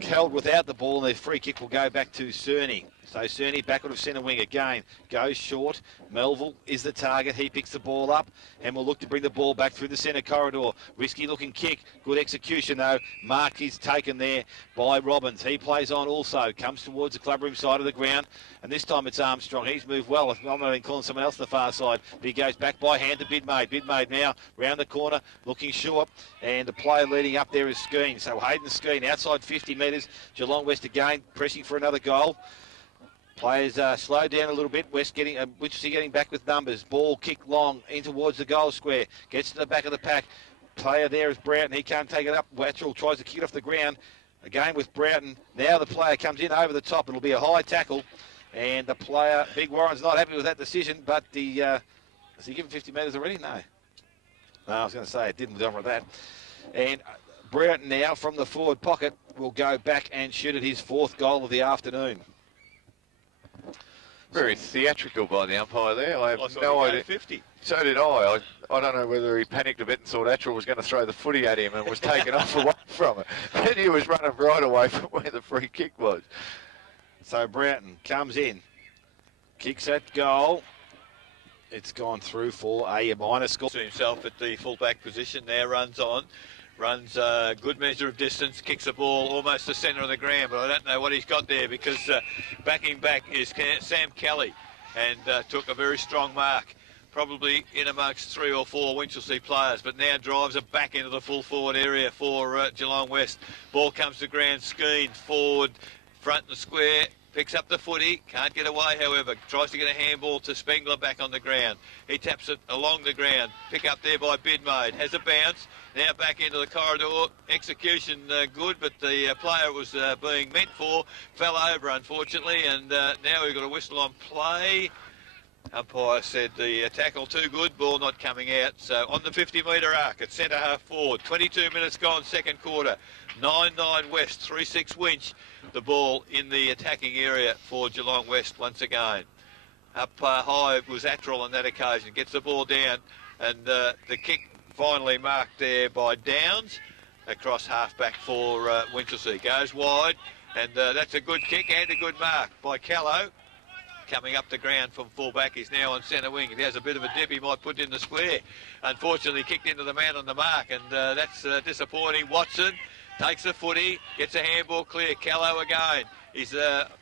held without the ball, and the free kick will go back to Cerny. So Cerny backward of centre wing again, goes short. Melville is the target. He picks the ball up and will look to bring the ball back through the centre corridor. Risky looking kick, good execution though. Mark is taken there by Robbins. He plays on also, comes towards the clubroom side of the ground, and this time it's Armstrong. He's moved well. I'm not even calling someone else on the far side, but he goes back by hand to Bidmaid. Bidmaid now round the corner, looking short, and the player leading up there is Skeen. So Hayden Skeen outside 50 metres. Geelong West again pressing for another goal. Players slow down a little bit. West getting, Winchelsea getting back with numbers. Ball kick long in towards the goal square. Gets to the back of the pack. Player there is Broughton. He can't take it up. Wattrell tries to kick it off the ground. Again with Broughton. Now the player comes in over the top. It'll be a high tackle. And the player, Big Warren's not happy with that decision. But the, has he given 50 metres already? No. No, I was going to say it didn't cover that. And Broughton now from the forward pocket will go back and shoot at his 4th goal of the afternoon. Very theatrical by the umpire there. I have no idea. 50. So did I. I don't know whether he panicked a bit and thought Attrell was going to throw the footy at him and was taken off away from it. Then he was running right away from where the free kick was. So Broughton comes in, kicks at goal. It's gone through for a minor score. To himself at the full-back position there, runs on. Runs a good measure of distance, kicks the ball almost the centre of the ground, but I don't know what he's got there because backing back is Sam Kelly and took a very strong mark, probably in amongst 3 or 4 Winchelsea players, but now drives it back into the full forward area for Geelong West. Ball comes to ground, Skeen forward, front and square, picks up the footy, can't get away however, tries to get a handball to Spengler back on the ground. He taps it along the ground, pick up there by Bidmaid, has a bounce, now back into the corridor, execution good, but the player it was being meant for fell over unfortunately, and now we've got a whistle on play. Umpire said the tackle too good, ball not coming out. So on the 50-metre arc at centre half forward, 22 minutes gone, second quarter, 9-9 West, 3-6 Winch. The ball in the attacking area for Geelong West once again. Up high was Attrell on that occasion, gets the ball down, and the kick finally marked there by Downs across half-back for Winchelsea. Goes wide, and that's a good kick and a good mark by Callow. Coming up the ground from full-back, he's now on centre wing. If he has a bit of a dip, he might put in the square. Unfortunately, kicked into the man on the mark, and that's disappointing. Watson takes the footy, gets a handball clear. Callow again. He's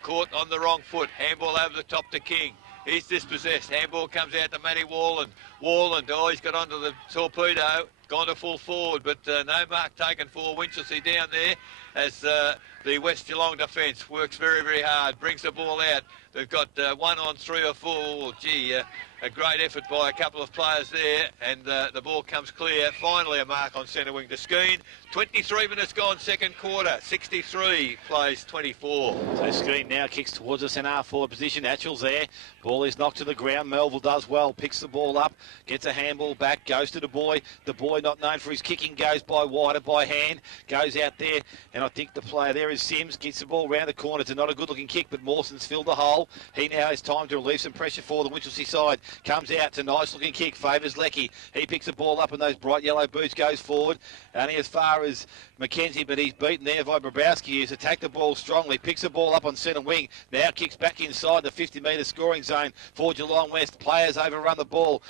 caught on the wrong foot. Handball over the top to King. He's dispossessed. Handball comes out to Matty Warland. Warland, he's got onto the torpedo. Gone to full forward, but no mark taken for Winchelsea down there as the West Geelong defence works very, very hard. Brings the ball out. They've got 1 on 3 or 4. Gee, a great effort by a couple of players there, and the ball comes clear. Finally a mark on centre wing to Skeen. 23 minutes gone, second quarter. 63 plays 24. So Skeen now kicks towards the centre half forward position. Atchell's there. Ball is knocked to the ground. Melville does well. Picks the ball up. Gets a handball back. Goes to the boy. The boy, not known for his kicking, goes by wider by hand. Goes out there, and I think the player there is Sims. Gets the ball round the corner. It's not a good-looking kick, but Mawson's filled the hole. He now has time to relieve some pressure for the Winchelsea side. Comes out. It's a nice-looking kick. Favours Lecky. He picks the ball up, and those bright yellow boots goes forward. Only as far as Mackenzie, but he's beaten there by Brabowski, who's attacked the ball strongly. Picks the ball up on centre wing. Now kicks back inside the 50-metre scoring zone for Geelong West. Players overrun the ball.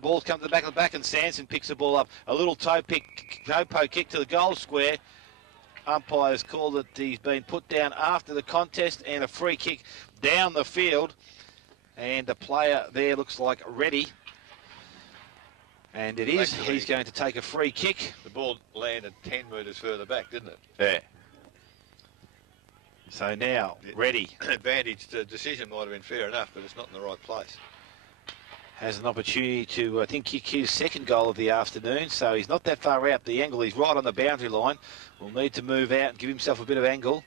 Balls come to the back, and Sanson picks the ball up. A little toe poke kick to the goal square. Umpires called that he's been put down after the contest, and a free kick down the field. And the player there looks like ready. And it is. He's going to take a free kick. The ball landed 10 metres further back, didn't it? Yeah. So now, ready. Advantaged decision might have been fair enough, but it's not in the right place. Has an opportunity to, I think, kick his second goal of the afternoon. So he's not that far out the angle. He's right on the boundary line. Will need to move out and give himself a bit of angle.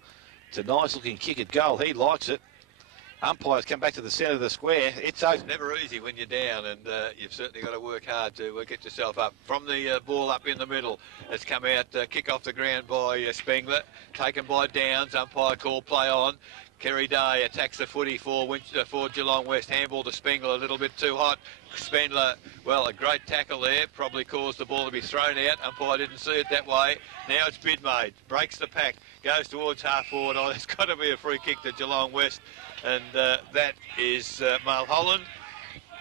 It's a nice-looking kick at goal. He likes it. Umpires come back to the centre of the square. It's never easy when you're down, and you've certainly got to work hard to get yourself up. From the ball up in the middle, it's come out, kick off the ground by Spengler, taken by Downs. Umpire call play on. Kerry Day attacks the footy for Geelong West. Handball to Spengler, a little bit too hot. Spengler, well, a great tackle there. Probably caused the ball to be thrown out. Umpire didn't see it that way. Now it's Bidmade. Breaks the pack. Goes towards half forward. Oh, there's got to be a free kick to Geelong West. And that is Mulholland.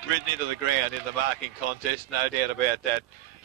Ridden into the ground in the marking contest. No doubt about that.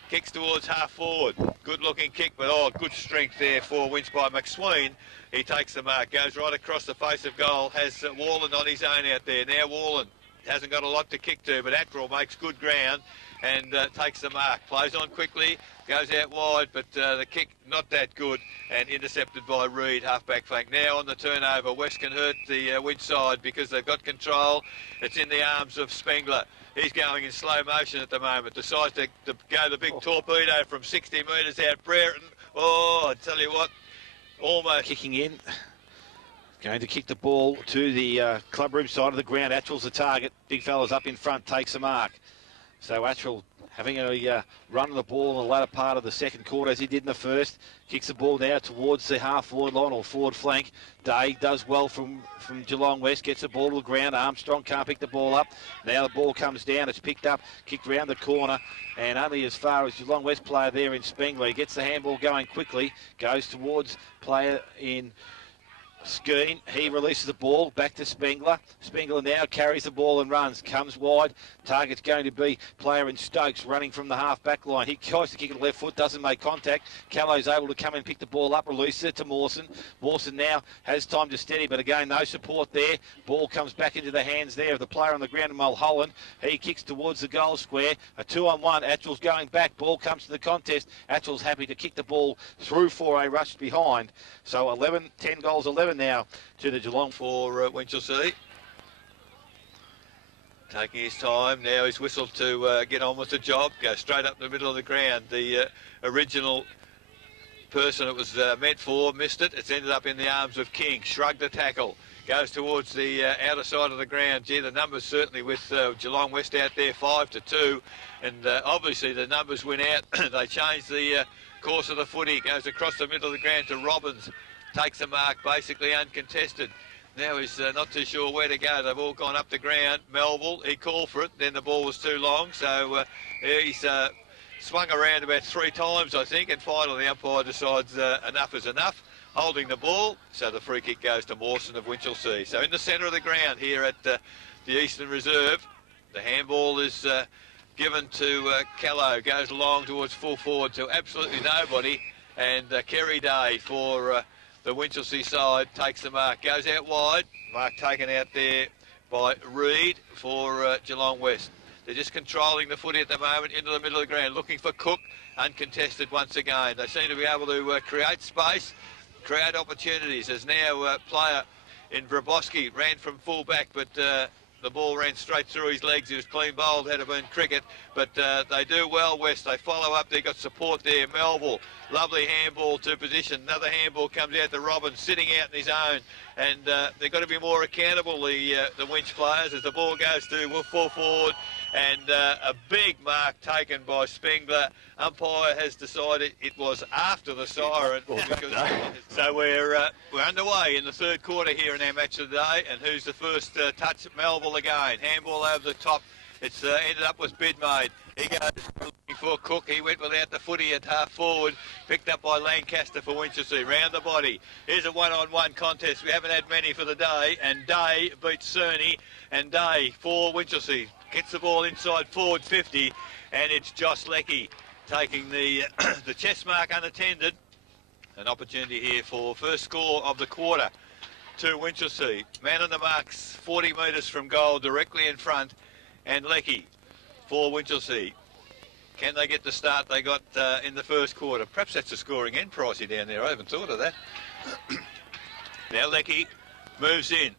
Kicks towards half forward. Good looking kick, but good strength there for Winch by McSween. He takes the mark, goes right across the face of goal, has Warland on his own out there. Now Warland hasn't got a lot to kick to, but Attrell makes good ground and takes the mark. Plays on quickly, goes out wide, but the kick not that good and intercepted by Reid, half-back flank. Now on the turnover, West can hurt the Winch side because they've got control. It's in the arms of Spengler. He's going in slow motion at the moment. Decides to go the big torpedo from 60 metres out. Brereton, I tell you what, almost kicking in. Going to kick the ball to the clubroom side of the ground. Attrell's the target. Big fella's up in front, takes the mark. So Attrell having a run of the ball in the latter part of the second quarter as he did in the first. Kicks the ball now towards the half-forward line or forward flank. Day does well from Geelong West, gets the ball to the ground. Armstrong can't pick the ball up. Now the ball comes down, it's picked up, kicked round the corner, and only as far as Geelong West player there in Spengler. He gets the handball going quickly, goes towards player in Skeen. He releases the ball back to Spengler. Spengler now carries the ball and runs. Comes wide. Target's going to be player in Stokes running from the half-back line. He tries to kick it left foot, doesn't make contact. Callow's able to come and pick the ball up, releases it to Mawson. Mawson now has time to steady, but again, no support there. Ball comes back into the hands there of the player on the ground, Mulholland. He kicks towards the goal square. A 2-on-1. Attrell's going back. Ball comes to the contest. Attrell's happy to kick the ball through for a rush behind. So 10 goals, 11 now to the Geelong for Winchelsea. Taking his time. Now he's whistled to get on with the job. Go straight up the middle of the ground. The original person it was meant for missed it. It's ended up in the arms of King. Shrugged the tackle. goes towards the outer side of the ground. Gee, the numbers certainly with Geelong West out there 5-2, and obviously the numbers went out. They changed the course of the footy. Goes across the middle of the ground to Robbins, takes the mark basically uncontested. Now he's not too sure where to go. They've all gone up the ground. Melville, he called for it, then the ball was too long, so he's swung around about 3 times, I think, and finally the umpire decides enough is enough, holding the ball, so the free kick goes to Mawson of Winchelsea. So in the centre of the ground here at the Eastern Reserve, the handball is given to Callow, goes long towards full forward to absolutely nobody, and Kerry Day for the Winchelsea side takes the mark, goes out wide, mark taken out there by Reid for Geelong West. They're just controlling the footy at the moment into the middle of the ground, looking for Cook, uncontested once again. They seem to be able to create space, create opportunities. There's now a player in Vraboski, ran from full back, but the ball ran straight through his legs. He was clean bowled, had to been cricket, but they do well, West. They follow up, they've got support there. Melville, lovely handball to position. Another handball comes out to Robbins, sitting out in his own, and they've got to be more accountable, the Winch players, as the ball goes to full forward, and a big mark taken by Spengler. Umpire has decided it was after the siren. So we're underway in the third quarter here in our match of the day, and who's the first touch? Melville again. Handball over the top. It's ended up with Bidmade. He goes looking for Cook. He went without the footy at half forward. Picked up by Lancaster for Winchelsea. Round the body. Here's a one-on-one contest. We haven't had many for the day. And Day beats Cerny. And Day for Winchelsea gets the ball inside forward 50. And it's Josh Leckie taking the chest mark unattended. An opportunity here for first score of the quarter to Winchelsea. Man on the marks 40 metres from goal, directly in front. And Leckie for Winchelsea. Can they get the start they got in the first quarter? Perhaps that's a scoring end, Pricey, down there. I haven't thought of that. Now Leckie moves in.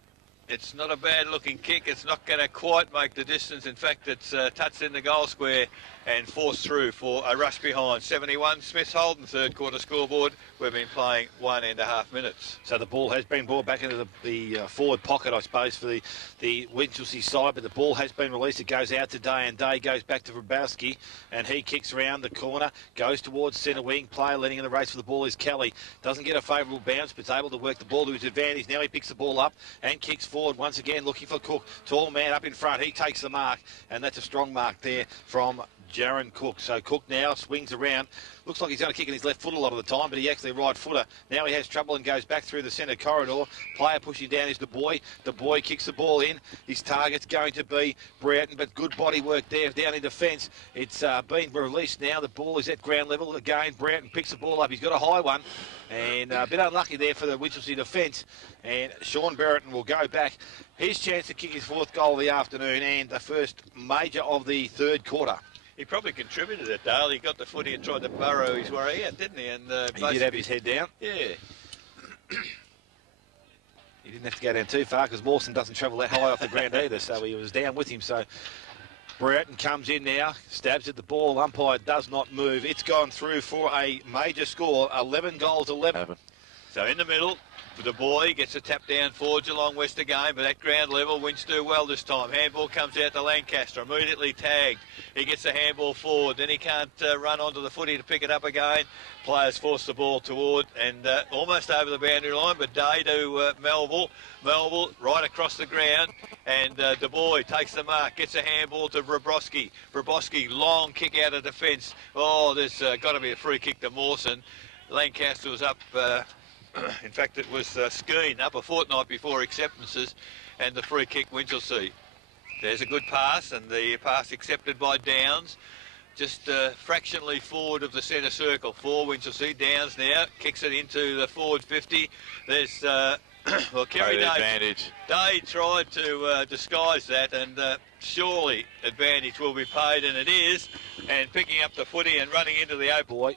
It's not a bad looking kick. It's not going to quite make the distance. In fact, it's touched in the goal square and forced through for a rush behind. 71, Smith Holden, third quarter scoreboard. We've been playing 1.5 minutes. So the ball has been brought back into the forward pocket, I suppose, for the Winchelsea side, but the ball has been released. It goes out to Day, and Day goes back to Vrabowski, and he kicks around the corner, goes towards centre wing. Player leading in the race for the ball is Kelly. Doesn't get a favourable bounce, but is able to work the ball to his advantage. Now he picks the ball up and kicks forward once again, looking for Cook. Tall man up in front. He takes the mark, and that's a strong mark there from Jaron Cook. So Cook now swings around. Looks like he's going to kick in his left foot a lot of the time, but he actually right footer. Now he has trouble and goes back through the centre corridor. Player pushing down is DeBoy. DeBoy kicks the ball in. His target's going to be Broughton, but good body work there down in defence. It's been released now. The ball is at ground level again. Broughton picks the ball up. He's got a high one, and a bit unlucky there for the Winchelsea defence. And Sean Broughton will go back. His chance to kick his fourth goal of the afternoon and the first major of the third quarter. He probably contributed it, Dale. He got the footy and tried to burrow his way out, didn't he? And he did have his head down. Yeah. He didn't have to go down too far because Mawson doesn't travel that high off the ground either, so he was down with him. So Broughton comes in now, stabs at the ball. Umpire does not move. It's gone through for a major score, 11 goals, 11. So in the middle, the boy gets a tap down for Geelong West again, but at ground level, Winch do well this time. Handball comes out to Lancaster, immediately tagged. He gets the handball forward, then he can't run onto the footy to pick it up again. Players force the ball toward and almost over the boundary line, but Day to Melville. Melville right across the ground, and DeBoy takes the mark, gets a handball to Vraboski. Vraboski, long kick out of defence. Oh, there's got to be a free kick to Mawson. Lancaster was up... in fact, it was Skeen up a fortnight before acceptances, and the free kick Winchelsea. There's a good pass, and the pass accepted by Downs, just fractionally forward of the centre circle for Winchelsea. Downs now kicks it into the forward 50. There's well, Kerry Day tried to disguise that, and surely advantage will be paid, and it is. And picking up the footy and running into the open.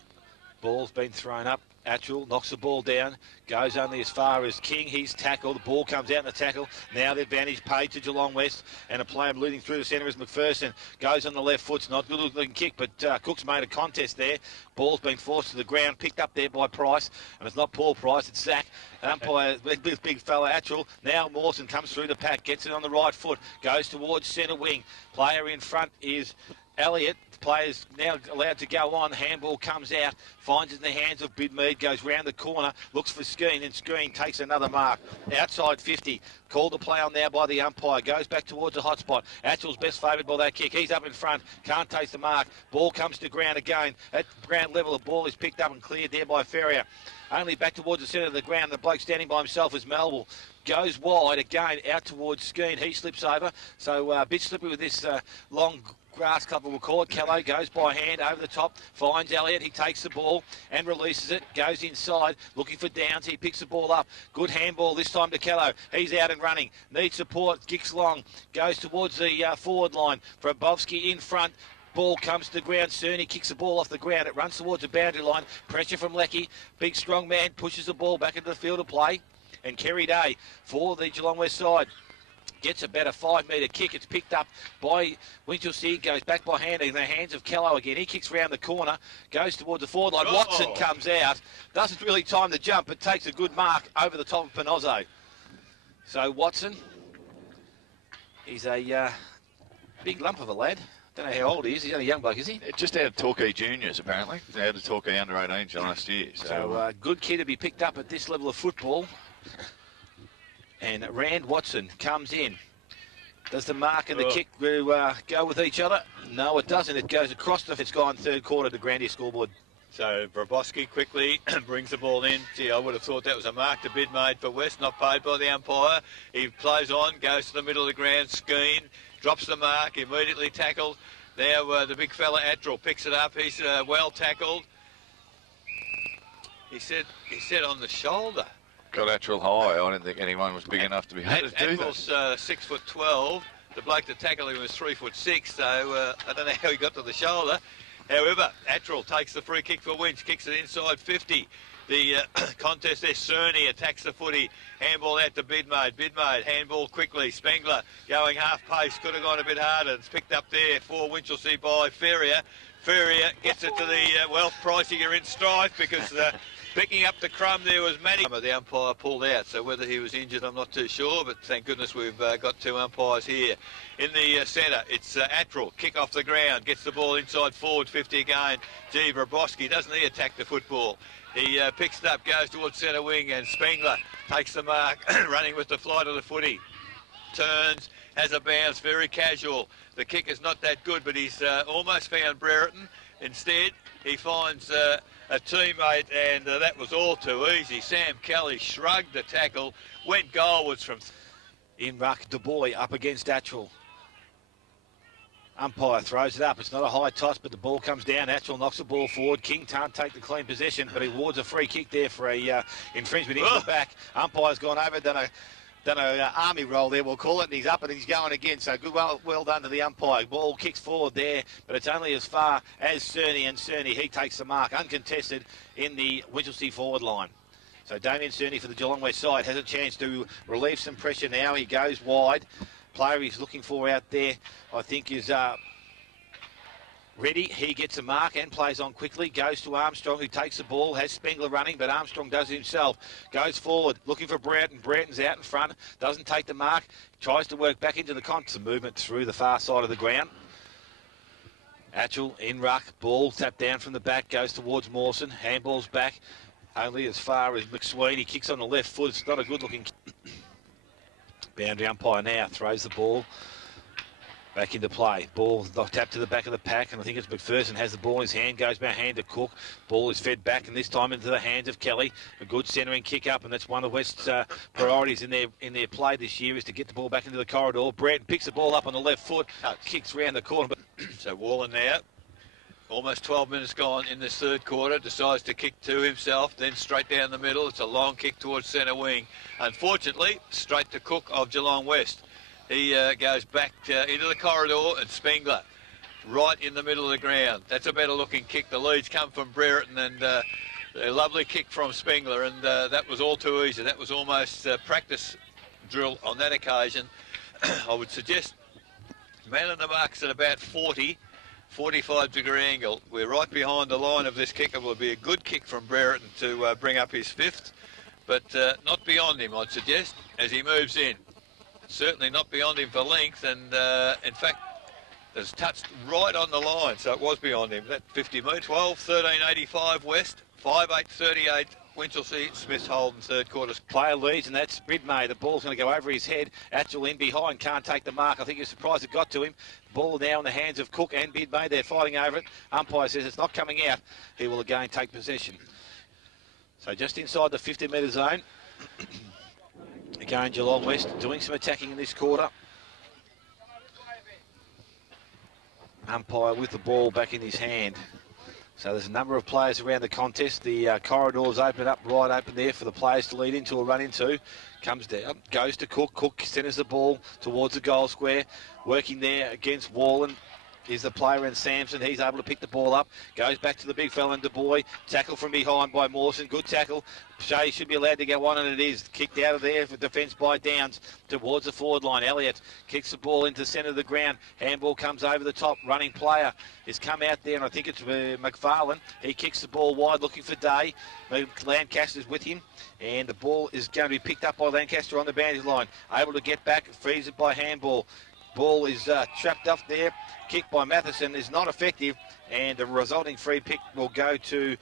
Ball's been thrown up Attrell knocks the ball down, goes only as far as King. He's tackled. The ball comes out in the tackle. Now the advantage paid to Geelong West, and a player leading through the centre is McPherson. Goes on the left foot. It's not a good looking kick, but Cook's made a contest there. Ball's been forced to the ground, picked up there by Price, and it's not Paul Price, it's Zach. Umpire, big fella Attrell. Now Mawson comes through the pack, gets it on the right foot, goes towards centre wing. Player in front is Elliott. Players now allowed to go on. Handball comes out, finds it in the hands of Bidmead, goes round the corner, looks for Skeen, and Skeen takes another mark. Outside 50, called the play on now by the umpire, goes back towards the hot spot. Attrell's best favoured by that kick. He's up in front, can't taste the mark. Ball comes to ground again. At ground level, the ball is picked up and cleared there by Ferrier. Only back towards the centre of the ground. The bloke standing by himself is Melville. Goes wide again, out towards Skeen. He slips over. So a bit slippery with this long grass cover, we'll call it. Callow goes by hand over the top, finds Elliott. He takes the ball and releases it. Goes inside, looking for Downs. He picks the ball up. Good handball this time to Callow. He's out and running. Needs support. Kicks long. Goes towards the forward line. Frabowski in front. Ball comes to the ground. Cerny kicks the ball off the ground. It runs towards the boundary line. Pressure from Leckie. Big strong man pushes the ball back into the field of play. And Kerry Day for the Geelong West side. Gets about a 5-metre kick. It's picked up by Winchelsea. Goes back by hand in the hands of Callow again. He kicks round the corner. Goes towards the forward line. Watson comes out. Doesn't really time the jump, but takes a good mark over the top of Pinozzo. So Watson, he's a big lump of a lad. Don't know how old he is. He's only a young bloke, is he? Just out of Torquay Juniors, apparently. Out of Torquay under-18s last year. So good kid to be picked up at this level of football. And Rand Watson comes in. Does the mark and the kick go with each other? No, it doesn't. It goes across it's gone third quarter to Grandy scoreboard. So Brabowski quickly brings the ball in. Gee, I would have thought that was a mark to Bidmead for West, not paid by the umpire. He plays on, goes to the middle of the ground. Skeen drops the mark, immediately tackled. Now the big fella Attrell picks it up. He's well tackled. He said on the shoulder. Got Attrell high. I didn't think anyone was big enough to be able to do that. Attrell's 6'12". The bloke that tackled him was 3'6", so I don't know how he got to the shoulder. However, Attrell takes the free kick for Winch, kicks it inside 50. The contest there, Cerny attacks the footy. Handball out to Bidmead. Bidmead, handball quickly. Spengler going half pace, could have gone a bit harder. It's picked up there for Winchelsea by Ferrier. Ferrier gets it to the, Pricey, you're in strife because picking up the crumb there was Manny. The umpire pulled out, so whether he was injured I'm not too sure, but thank goodness we've got two umpires here. In the centre, it's Attrell, kick off the ground, gets the ball inside forward 50 again. Gee, Brabowski, doesn't he attack the football? He picks it up, goes towards centre wing, and Spengler takes the mark, running with the flight of the footy. Turns, has a bounce, very casual. The kick is not that good, but he's almost found Brereton. Instead, he finds a teammate, and that was all too easy. Sam Kelly shrugged the tackle, went goalwards from... In ruck, Du Bois up against Attrell. Umpire throws it up. It's not a high toss, but the ball comes down. Attrell knocks the ball forward. King can't take the clean possession, but he awards a free kick there for a infringement into the back. Umpire's gone over, done a army roll there, we'll call it, and he's up and he's going again. So good, well done to the umpire. Ball kicks forward there, but it's only as far as Cerny, and Cerny, he takes the mark uncontested in the Winchelsea forward line. So Damien Cerny for the Geelong West side has a chance to relieve some pressure now. He goes wide. Player he's looking for out there, I think, is ready. He gets a mark and plays on quickly. Goes to Armstrong, who takes the ball. Has Spengler running, but Armstrong does it himself. Goes forward, looking for Brereton. Brereton's out in front. Doesn't take the mark. Tries to work back into the some movement through the far side of the ground. Attrell in ruck. Ball tapped down from the back. Goes towards Mawson. Handball's back. Only as far as McSween. He kicks on the left foot. It's not a good looking... Boundary umpire now throws the ball back into play. Ball tapped to the back of the pack, and I think it's McPherson has the ball in his hand, goes back hand to Cook. Ball is fed back, and this time into the hands of Kelly. A good centering kick up, and that's one of West's priorities in their play this year, is to get the ball back into the corridor. Brereton picks the ball up on the left foot, kicks round the corner. But so Wallen now, almost 12 minutes gone in this third quarter, decides to kick to himself, then straight down the middle. It's a long kick towards centre wing. Unfortunately, straight to Cook of Geelong West. He goes back into the corridor, and Spengler right in the middle of the ground. That's a better looking kick. The leads come from Brereton, and A lovely kick from Spengler, and that was all too easy. That was almost practice drill on that occasion. I would suggest man in the mark's at about 45-degree angle. We're right behind the line of this kick. It will be a good kick from Brereton to bring up his fifth, but not beyond him, I'd suggest, as he moves in. Certainly not beyond him for length, and in fact, it's touched right on the line, so it was beyond him. That 50 metres, 12-13.85 West, 5-8-38 Winchelsea, Smith's Holden, third quarter. Player leads, and that's Bidmay. The ball's going to go over his head. Atchell in behind, can't take the mark. I think he was surprised it got to him. Ball now in the hands of Cook and Bidmay. They're fighting over it. Umpire says it's not coming out. He will again take possession. So just inside the 50-metre zone. Again, Geelong West doing some attacking in this quarter. Umpire with the ball back in his hand. So there's a number of players around the contest. The corridors open up, right open there for the players to lead into or run into. Comes down, goes to Cook. Cook centres the ball towards the goal square. Working there against Wallen is the player in Sampson. He's able to pick the ball up. Goes back to the big fella in Du Bois. Tackle from behind by Mawson. Good tackle. Shea should be allowed to go on, and it is. Kicked out of there for defence by Downs towards the forward line. Elliott kicks the ball into the centre of the ground. Handball comes over the top. Running player has come out there, and I think it's McFarlane. He kicks the ball wide looking for Day. Lancaster's with him, and the ball is going to be picked up by Lancaster on the boundary line. Able to get back. Frees it by handball. Ball is trapped up there. Kick by Matheson is not effective, and the resulting free pick will go to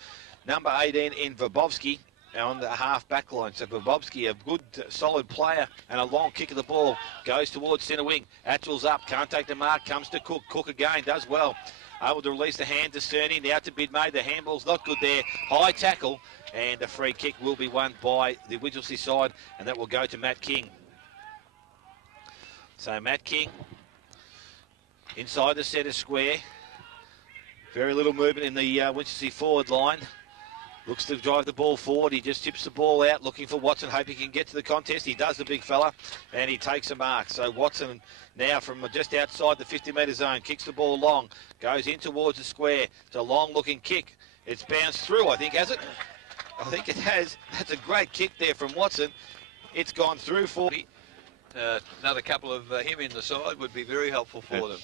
number 18 in Verbovsky on the half back line. So Verbovsky, a good solid player, and a long kick of the ball goes towards centre wing. Atchell's up, can't take the mark, comes to Cook. Cook again does well. Able to release the hand to Cerny, now to Bidmay. The handball's not good there. High tackle, and the free kick will be won by the Winchelsea side, and that will go to Matt King. So Matt King inside the centre square. Very little movement in the Winchelsea forward line. Looks to drive the ball forward. He just tips the ball out, looking for Watson, hoping he can get to the contest. He does, the big fella, and he takes a mark. So Watson now from just outside the 50-metre zone, kicks the ball long, goes in towards the square. It's a long-looking kick. It's bounced through, I think, has it? I think it has. That's a great kick there from Watson. It's gone through for me. Another couple of him in the side would be very helpful for them.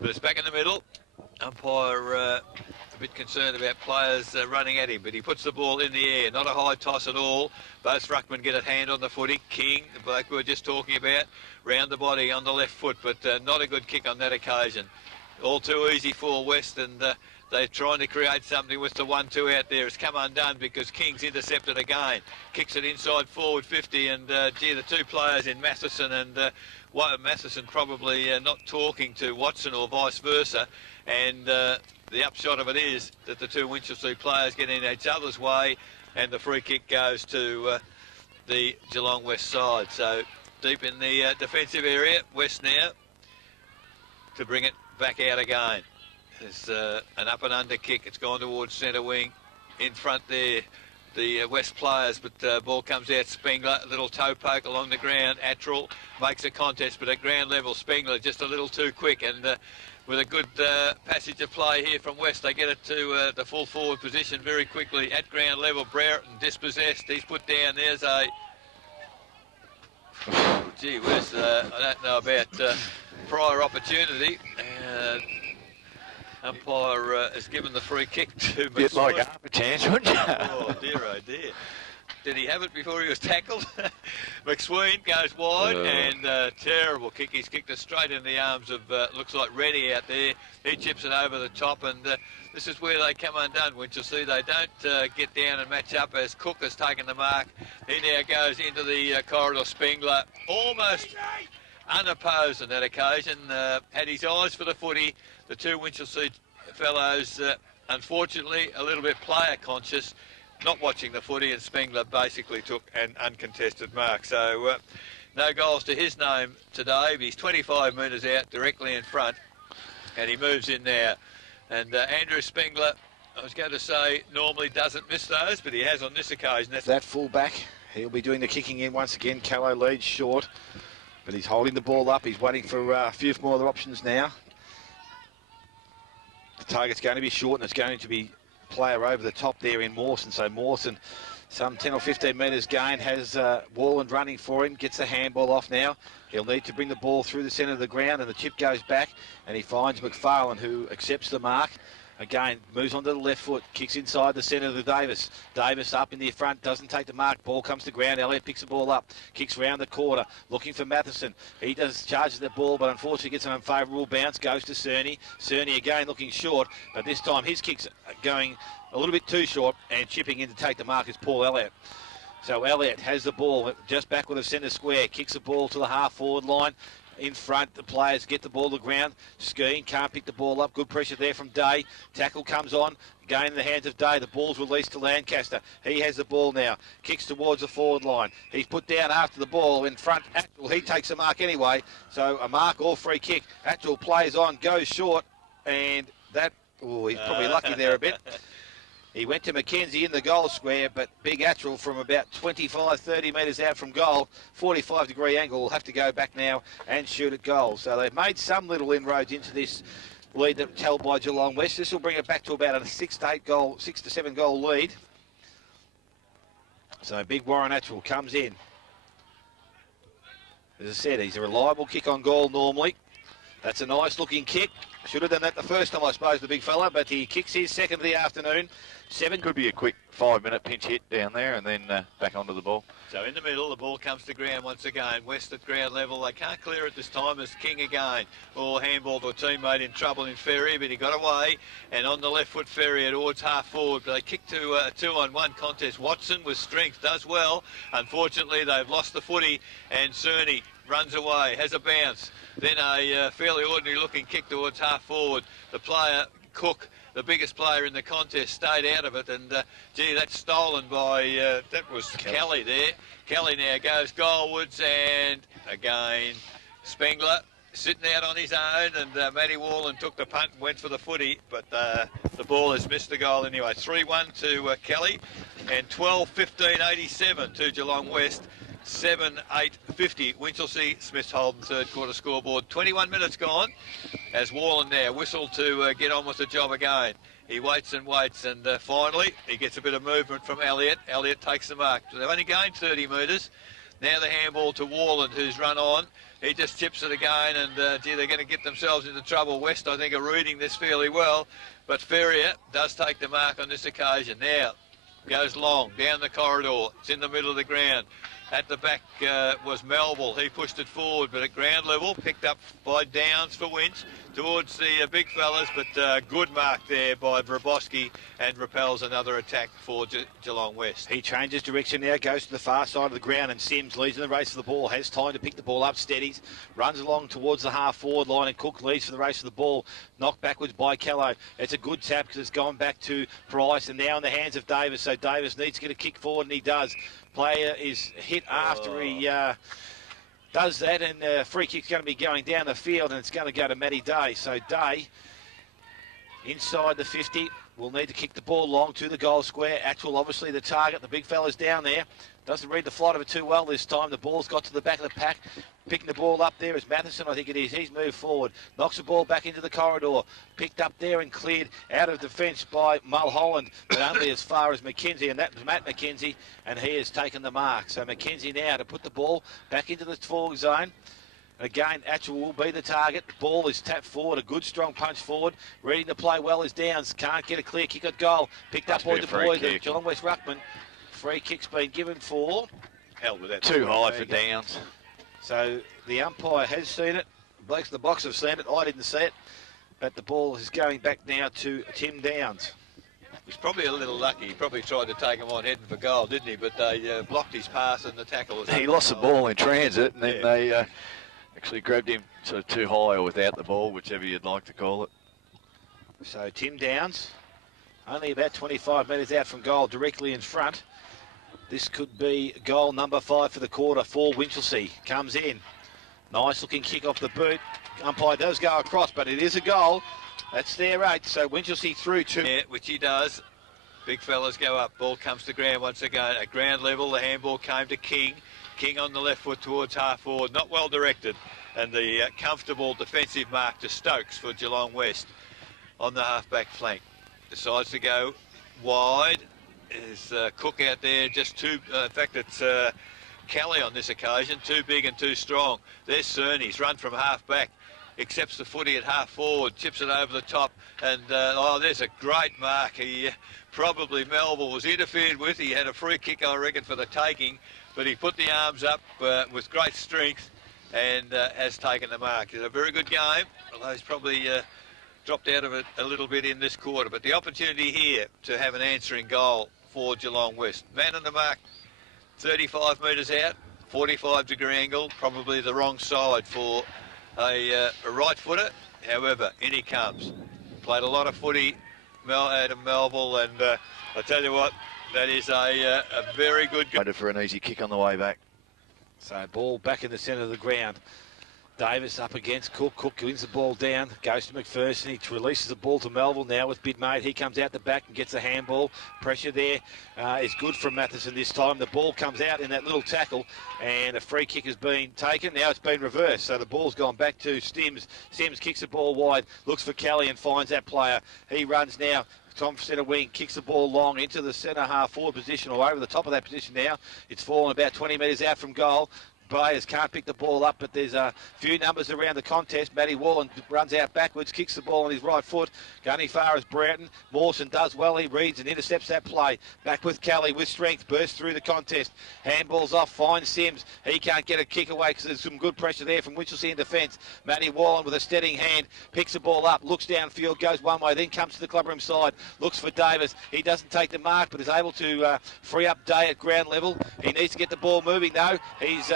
But it's back in the middle. Umpire a bit concerned about players running at him, but he puts the ball in the air. Not a high toss at all. Both ruckmen get a hand on the footy. King, the bloke we were just talking about, round the body on the left foot, but not a good kick on that occasion. All too easy for West, and they're trying to create something with the 1-2 out there. It's come undone because King's intercepted again. Kicks it inside forward 50, and gee, the two players in Matheson and Matheson probably not talking to Watson or vice versa, and the upshot of it is that the two Winchelsea players get in each other's way, and the free kick goes to the Geelong West side. So deep in the defensive area, West now to bring it back out again. There's an up and under kick. It's gone towards centre wing. In front there, the West players, but ball comes out. Spengler, a little toe poke along the ground. Attrell makes a contest, but at ground level, Spengler just a little too quick. And with a good passage of play here from West, they get it to the full forward position very quickly. At ground level, Brereton dispossessed. He's put down. There's a... Gee whiz, I don't know about prior opportunity. Umpire has given the free kick to McSween. Bit like half a chance, wouldn't you? Oh dear, oh dear. Did he have it before he was tackled? McSween goes wide, and terrible kick. He's kicked it straight in the arms of, looks like Reddy out there. He chips it over the top, and this is where they come undone, Winchelsea. They don't get down and match up as Cook has taken the mark. He now goes into the corridor. Spengler almost unopposed on that occasion, had his eyes for the footy. The two Winchelsea fellows, unfortunately, a little bit player conscious, not watching the footy, and Spengler basically took an uncontested mark. So no goals to his name today. He's 25 metres out directly in front, and he moves in now. And Andrew Spengler, I was going to say, normally doesn't miss those, but he has on this occasion. That's that full-back, he'll be doing the kicking in once again. Callow leads short, but he's holding the ball up. He's waiting for a few more other options now. The target's going to be short, and it's going to be player over the top there in Mawson. So Mawson, some 10 or 15 metres gain, has Warland running for him, gets the handball off now. He'll need to bring the ball through the centre of the ground, and the chip goes back, and he finds McFarlane, who accepts the mark. Again, moves onto the left foot, kicks inside the centre of the Davis. Davis up in the front, doesn't take the mark. Ball comes to ground. Elliott picks the ball up, kicks round the corner, looking for Matheson. He does charges the ball, but unfortunately gets an unfavourable bounce. Goes to Cerny. Cerny again looking short, but this time his kick's going a little bit too short, and chipping in to take the mark is Paul Elliott. So Elliott has the ball just back with the centre square, kicks the ball to the half-forward line. In front, the players get the ball to the ground. Skeen can't pick the ball up. Good pressure there from Day. Tackle comes on. Again in the hands of Day. The ball's released to Lancaster. He has the ball now. Kicks towards the forward line. He's put down after the ball in front. Atchell, he takes a mark anyway. So a mark or free kick. Atchell plays on, goes short, and that... Oh, he's probably lucky there a bit. He went to McKenzie in the goal square, but Big Atchell from about 25, 30 metres out from goal, 45-degree angle, will have to go back now and shoot at goal. So they've made some little inroads into this lead that's held by Geelong West. This will bring it back to about a 6 to 7 goal lead. So Big Warren Atchell comes in. As I said, he's a reliable kick on goal normally. That's a nice looking kick. Should have done that the first time, I suppose, the big fella, but he kicks his second of the afternoon. 7. Could be a quick 5-minute pinch hit down there and then back onto the ball. So in the middle, the ball comes to ground once again. West at ground level. They can't clear it this time as King again. Ball handball to a teammate in trouble in Ferrier, but he got away. And on the left foot, Ferrier towards half forward. But they kick to a 2-on-1 contest. Watson with strength does well. Unfortunately, they've lost the footy, and Cerny runs away, has a bounce. Then a fairly ordinary looking kick towards half forward. The player, Cook, the biggest player in the contest, stayed out of it, and gee, that's stolen by, that was Kelly there. Kelly now goes goalwards, and again, Spengler sitting out on his own, and Matty Warland took the punt and went for the footy, but the ball has missed the goal anyway. 3-1 to Kelly, and 12-15-87 to Geelong West. 7-8-50. Winchelsea, Smith's Holden third quarter scoreboard. 21 minutes gone as Warland now whistled to get on with the job again. He waits and waits, and finally he gets a bit of movement from Elliott. Elliott takes the mark. So they've only gained 30 metres. Now the handball to Warland, who's run on. He just chips it again, and gee, they're going to get themselves into trouble. West, I think, are reading this fairly well, but Ferrier does take the mark on this occasion. Now goes long down the corridor. It's in the middle of the ground. At the back was Melville. He pushed it forward, but at ground level, picked up by Downs for Winch towards the big fellas, but good mark there by Braboski, and repels another attack for Geelong West. He changes direction now, goes to the far side of the ground, and Sims leads in the race of the ball, has time to pick the ball up, steadies, runs along towards the half-forward line, and Cook leads for the race of the ball, knocked backwards by Callow. It's a good tap because it's gone back to Price, and now in the hands of Davis, so Davis needs to get a kick forward, and he does. Player is hit after he does that, and free kick's going to be going down the field, and it's going to go to Matty Day. So Day, inside the 50, will need to kick the ball long to the goal square. Atchell, obviously the target. The big fella's down there. Doesn't read the flight of it too well this time. The ball's got to the back of the pack. Picking the ball up there is Matheson, I think it is. He's moved forward. Knocks the ball back into the corridor. Picked up there and cleared out of defence by Mulholland, but only as far as McKenzie, and that was Matt McKenzie, and he has taken the mark. So McKenzie now to put the ball back into the forward zone. Again, Atchell will be the target. The ball is tapped forward. A good, strong punch forward. Ready to play well is Downs. Can't get a clear kick at goal. Picked up by the boy, the Geelong West ruckman. Free kick's been given for. Held with that. Too high for Downs. So the umpire has seen it. Blokes in the box have seen it. I didn't see it. But the ball is going back now to Tim Downs. He's probably a little lucky. He probably tried to take him on heading for goal, didn't he? But they blocked his pass, and the tackle was... He lost the ball in transit, and then they actually grabbed him sort of too high or without the ball, whichever you'd like to call it. So Tim Downs, only about 25 metres out from goal, directly in front. This could be goal number 5 for the quarter for Winchelsea. Comes in. Nice looking kick off the boot. Umpire does go across, but it is a goal. That's their 8. So Winchelsea through 2. Yeah, which he does. Big fellas go up. Ball comes to ground once again. At ground level, the handball came to King. King on the left foot towards half forward. Not well directed. And the comfortable defensive mark to Stokes for Geelong West on the half-back flank. Decides to go wide. Is Cook out there just too... in fact, it's Kelly on this occasion, too big and too strong. There's Cerny's run from half back, accepts the footy at half forward, chips it over the top, and there's a great mark. He probably Melville was interfered with. He had a free kick, I reckon, for the taking, but he put the arms up with great strength and has taken the mark. It's a very good game, although he's probably dropped out of it a little bit in this quarter. But the opportunity here to have an answering goal for Geelong West. Man on the mark, 35 metres out, 45-degree angle, probably the wrong side for a right footer. However, in he comes. Played a lot of footy, Adam Melville, and I tell you what, that is a very good goal. Waited for an easy kick on the way back. So ball back in the centre of the ground. Davis up against Cook. Cook wins the ball down, goes to McPherson. He releases the ball to Melville now with big mate. He comes out the back and gets a handball. Pressure there is good from Matheson this time. The ball comes out in that little tackle and a free kick has been taken. Now it's been reversed. So the ball's gone back to Sims. Sims kicks the ball wide, looks for Kelly and finds that player. He runs now. Tom centre wing, kicks the ball long into the centre half forward position or over the top of that position now. It's fallen about 20 metres out from goal. Players can't pick the ball up, but there's a few numbers around the contest. Matty Wallen runs out backwards, kicks the ball on his right foot. Going as far as Broughton. Mawson does well. He reads and intercepts that play. Back with Kelly with strength. Bursts through the contest. Handballs off. Finds Sims. He can't get a kick away because there's some good pressure there from Winchelsea in defence. Matty Wallen with a steadying hand. Picks the ball up. Looks downfield. Goes one way. Then comes to the clubroom side. Looks for Davis. He doesn't take the mark but is able to free up Day at ground level. He needs to get the ball moving though. He's...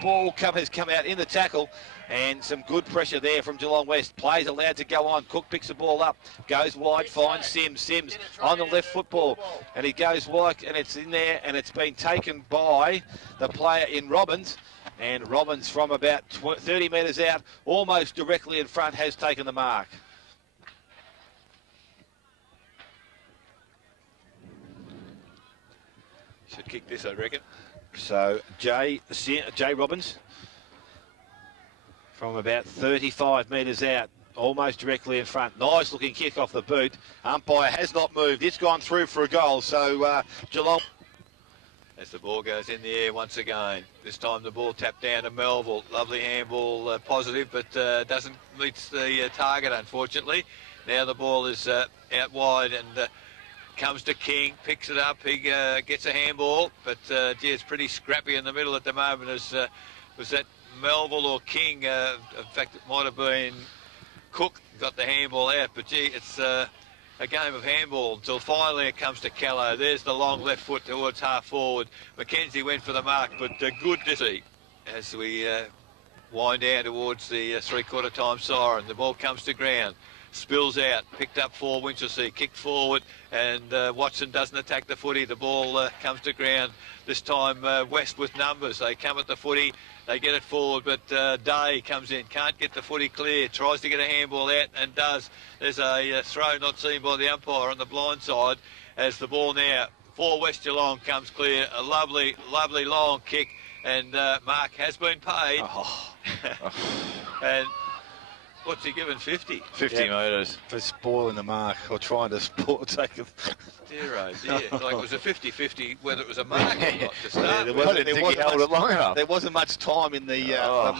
ball has come out in the tackle and some good pressure there from Geelong West. Play's allowed to go on. Cook picks the ball up, goes wide, finds Sims. Sims on the left football and he goes wide and it's in there and it's been taken by the player in Robbins, and Robbins from about 30 metres out, almost directly in front, has taken the mark. Should kick this, I reckon. So Jay Robbins from about 35 metres out, almost directly in front. Nice looking kick off the boot. Umpire has not moved. It's gone through for a goal. So Geelong. As the ball goes in the air once again. This time the ball tapped down to Melville. Lovely handball, positive, but doesn't meet the target, unfortunately. Now the ball is out wide and comes to King, picks it up. He gets a handball, but gee, it's pretty scrappy in the middle at the moment. Was that Melville or King? In fact, it might have been Cook got the handball out, but gee, it's a game of handball until finally it comes to Callow. There's the long left foot towards half forward. McKenzie went for the mark, but good to see as we wind down towards the three-quarter time siren. The ball comes to ground. Spills out, picked up for Winchelsea, kicked forward, and Watson doesn't attack the footy. The ball comes to ground. This time West with numbers. They come at the footy, they get it forward, but Day comes in, can't get the footy clear, tries to get a handball out and does. There's a throw not seen by the umpire on the blind side as the ball now for West Geelong comes clear. A lovely, lovely long kick, and mark has been paid. Oh. And what's he given, 50? 50 metres. For spoiling the mark or trying to take it. Dear, oh dear. Like it was a 50-50 whether it was a mark or not to start there with. I didn't think he held it long enough. There wasn't much time in the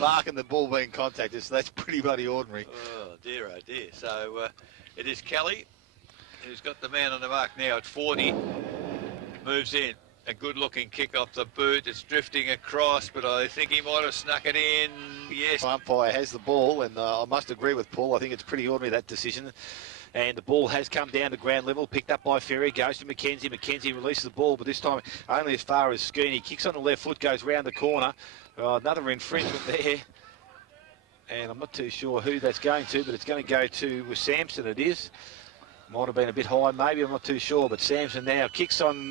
mark and the ball being contacted, so that's pretty bloody ordinary. Oh dear, oh dear. So it is Kelly who's got the man on the mark now at 40. Moves in. A good-looking kick off the boot. It's drifting across, but I think he might have snuck it in. Yes. Umpire has the ball, and I must agree with Paul. I think it's pretty ordinary, that decision. And the ball has come down to ground level, picked up by Ferry, goes to McKenzie. McKenzie releases the ball, but this time only as far as Skeeny. Kicks on the left foot, goes round the corner. Another infringement there. And I'm not too sure who that's going to, but it's going to go to Samson, it is. Might have been a bit high, maybe, I'm not too sure, but Samson now kicks on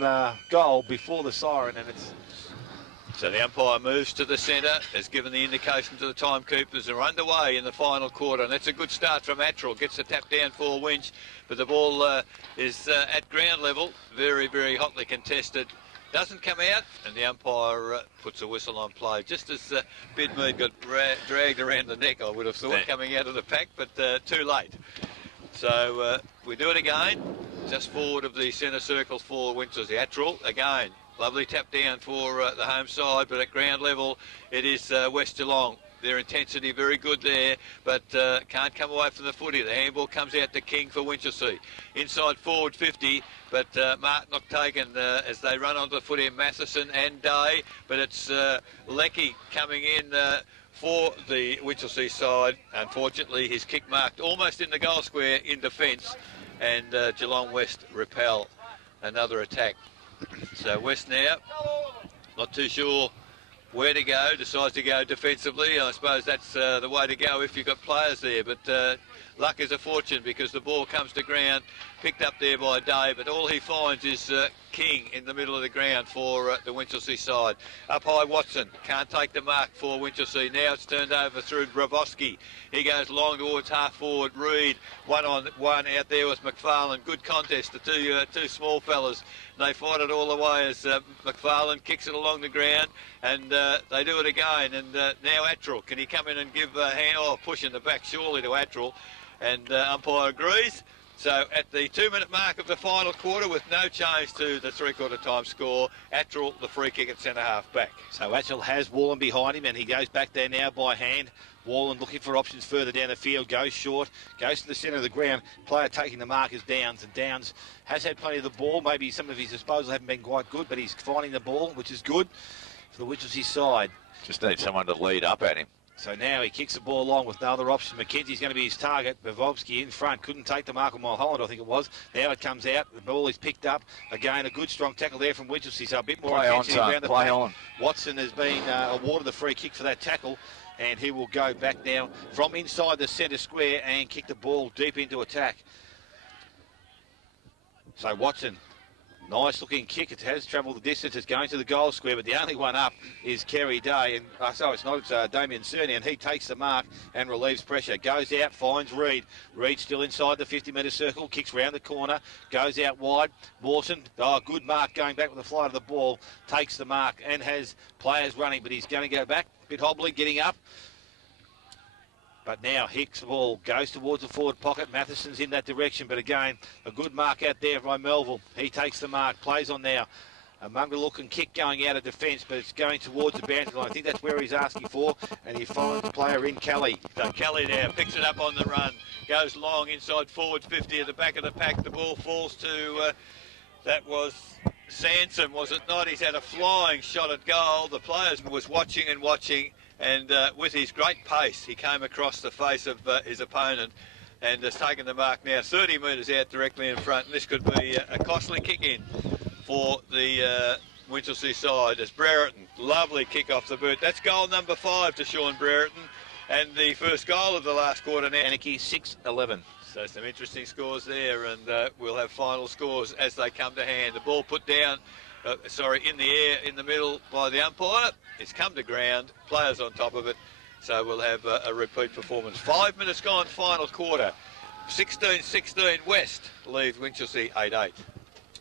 goal before the siren, and it's... So the umpire moves to the centre, has given the indication to the timekeepers. They're underway in the final quarter, and that's a good start from Attrell. Gets the tap down for Winch, but the ball is at ground level, very, very hotly contested. Doesn't come out, and the umpire puts a whistle on play. Just as Bidmead got dragged around the neck, I would have thought, coming out of the pack, but too late. So we do it again. just forward of the centre circle for Winchelsea. Attrell again. Lovely tap down for the home side, but at ground level it is West Geelong. Their intensity very good there, but can't come away from the footy. The handball comes out to King for Winchelsea. Inside forward 50, but Martin not taken as they run onto the footy. Matheson and Day, but it's Leckie coming in for the Winchelsea side. Unfortunately, his kick marked almost in the goal square in defence, and Geelong West repel another attack. So West now, not too sure where to go, decides to go defensively. I suppose that's the way to go if you've got players there, but luck is a fortune because the ball comes to ground, picked up there by Day, but all he finds is King in the middle of the ground for the Winchelsea side. Up high Watson, can't take the mark for Winchelsea. Now it's turned over through Bravosky. He goes long towards half forward. Reid, one on one out there with McFarlane. Good contest, the two small fellas. They fight it all the way as McFarlane kicks it along the ground, and they do it again. And now Attrell, can he come in and give a hand? Oh, push in the back surely to Attrell, and umpire agrees. So at the 2-minute mark of the final quarter, with no change to the three-quarter time score, Attrell the free kick at centre half back. So Attrell has Wallen behind him, and he goes back there now by hand. Wallen looking for options further down the field, goes short, goes to the centre of the ground. Player taking the mark is Downs, and Downs has had plenty of the ball. Maybe some of his disposals haven't been quite good, but he's finding the ball, which is good for the Winchelsea side. Just need someone to lead up at him. So now he kicks the ball along with no other option. McKenzie's going to be his target. Bavovsky in front, couldn't take the mark on Mulholland, I think it was. Now it comes out, the ball is picked up. Again, a good strong tackle there from Winchelsea, so a bit more intensity around the back. Watson has been awarded the free kick for that tackle, and he will go back now from inside the centre square and kick the ball deep into attack. So Watson, nice looking kick. It has travelled the distance. It's going to the goal square, but the only one up is Kerry Day. And so it's not Damien Cerny, and he takes the mark and relieves pressure. Goes out, finds Reid. Reid still inside the 50-metre circle, kicks round the corner, goes out wide. Mawson, good mark going back with the flight of the ball, takes the mark and has players running, but he's going to go back. Bit hobbly, getting up. But now Hicks' ball goes towards the forward pocket. Matheson's in that direction, but again, a good mark out there by Melville. He takes the mark, plays on now. A Munga looking kick going out of defence, but it's going towards the boundary line. I think that's where he's asking for, and he finds the player in Kelly. So Kelly now picks it up on the run, goes long inside forward 50 at the back of the pack. The ball falls to, that was Sansom, was it not? He's had a flying shot at goal. The player was watching and watching, and with his great pace, he came across the face of his opponent and has taken the mark now 30 metres out directly in front. And this could be a costly kick in for the Winchelsea side as Brereton, lovely kick off the boot. That's goal number 5 to Sean Brereton, and the first goal of the last quarter now. Anarchy 6-11. So some interesting scores there, and we'll have final scores as they come to hand. The ball put down, in the air in the middle by the umpire. It's come to ground, players on top of it, so we'll have a repeat performance. 5 minutes gone, final quarter. 16-16 West leaves Winchelsea 8-8.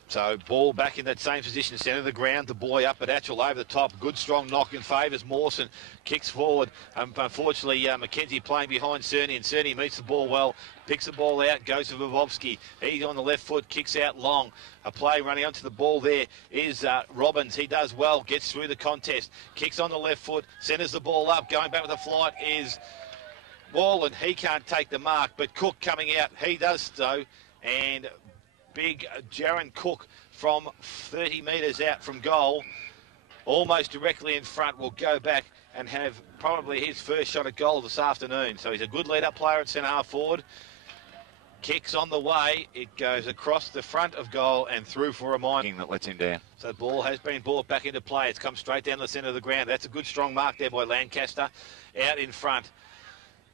So ball back in that same position, centre of the ground. The boy up at Atchell over the top. Good strong knock in favours Mawson. Kicks forward. Unfortunately, McKenzie playing behind Cerny, and Cerny meets the ball well. Picks the ball out, goes to Vivovsky. He's on the left foot, kicks out long. A play running onto the ball there is Robbins. He does well, gets through the contest. Kicks on the left foot, centres the ball up. Going back with the flight is Wallen. He can't take the mark, but Cook coming out. He does so, and big Jaron Cook from 30 metres out from goal, almost directly in front, will go back and have probably his first shot at goal this afternoon. So he's a good lead-up player at centre half forward. Kicks on the way. It goes across the front of goal and through for a mine. That lets him down. So the ball has been brought back into play. It's come straight down the centre of the ground. That's a good strong mark there by Lancaster out in front.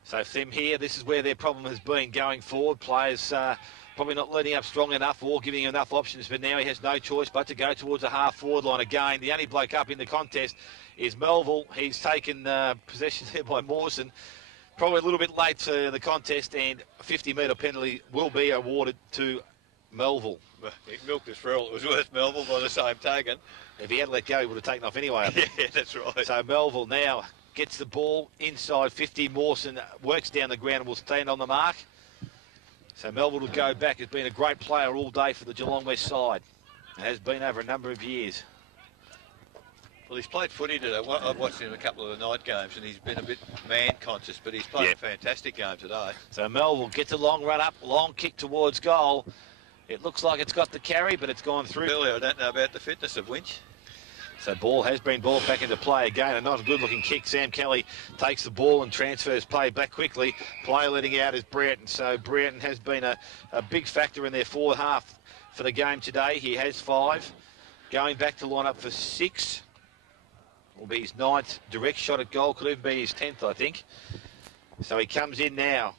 So from here, this is where their problem has been going forward. Players probably not leading up strong enough or giving him enough options, but now he has no choice but to go towards the half-forward line again. The only bloke up in the contest is Melville. He's taken possession there by Mawson. Probably a little bit late to the contest, and a 50-metre penalty will be awarded to Melville. Well, he milked us for all it was worth, Melville, by the same token. If he had let go, he would have taken off anyway. Yeah, that's right. So Melville now gets the ball inside 50. Mawson works down the ground and will stand on the mark. So Melville will go back. Has been a great player all day for the Geelong West side. It has been over a number of years. Well, he's played footy today. I've watched him a couple of the night games, and he's been a bit man-conscious, but he's played a fantastic game today. So Melville gets a long run up, long kick towards goal. It looks like it's got the carry, but it's gone through. Earlier, I don't know about the fitness of Winch. So ball has been brought back into play again, and not a good-looking kick. Sam Kelly takes the ball and transfers play back quickly. Player letting out is Brereton. So Brereton has been a big factor in their forward half for the game today. He has 5. Going back to line up for 6. Will be his 9th direct shot at goal. Could even be his 10th, I think. So he comes in now.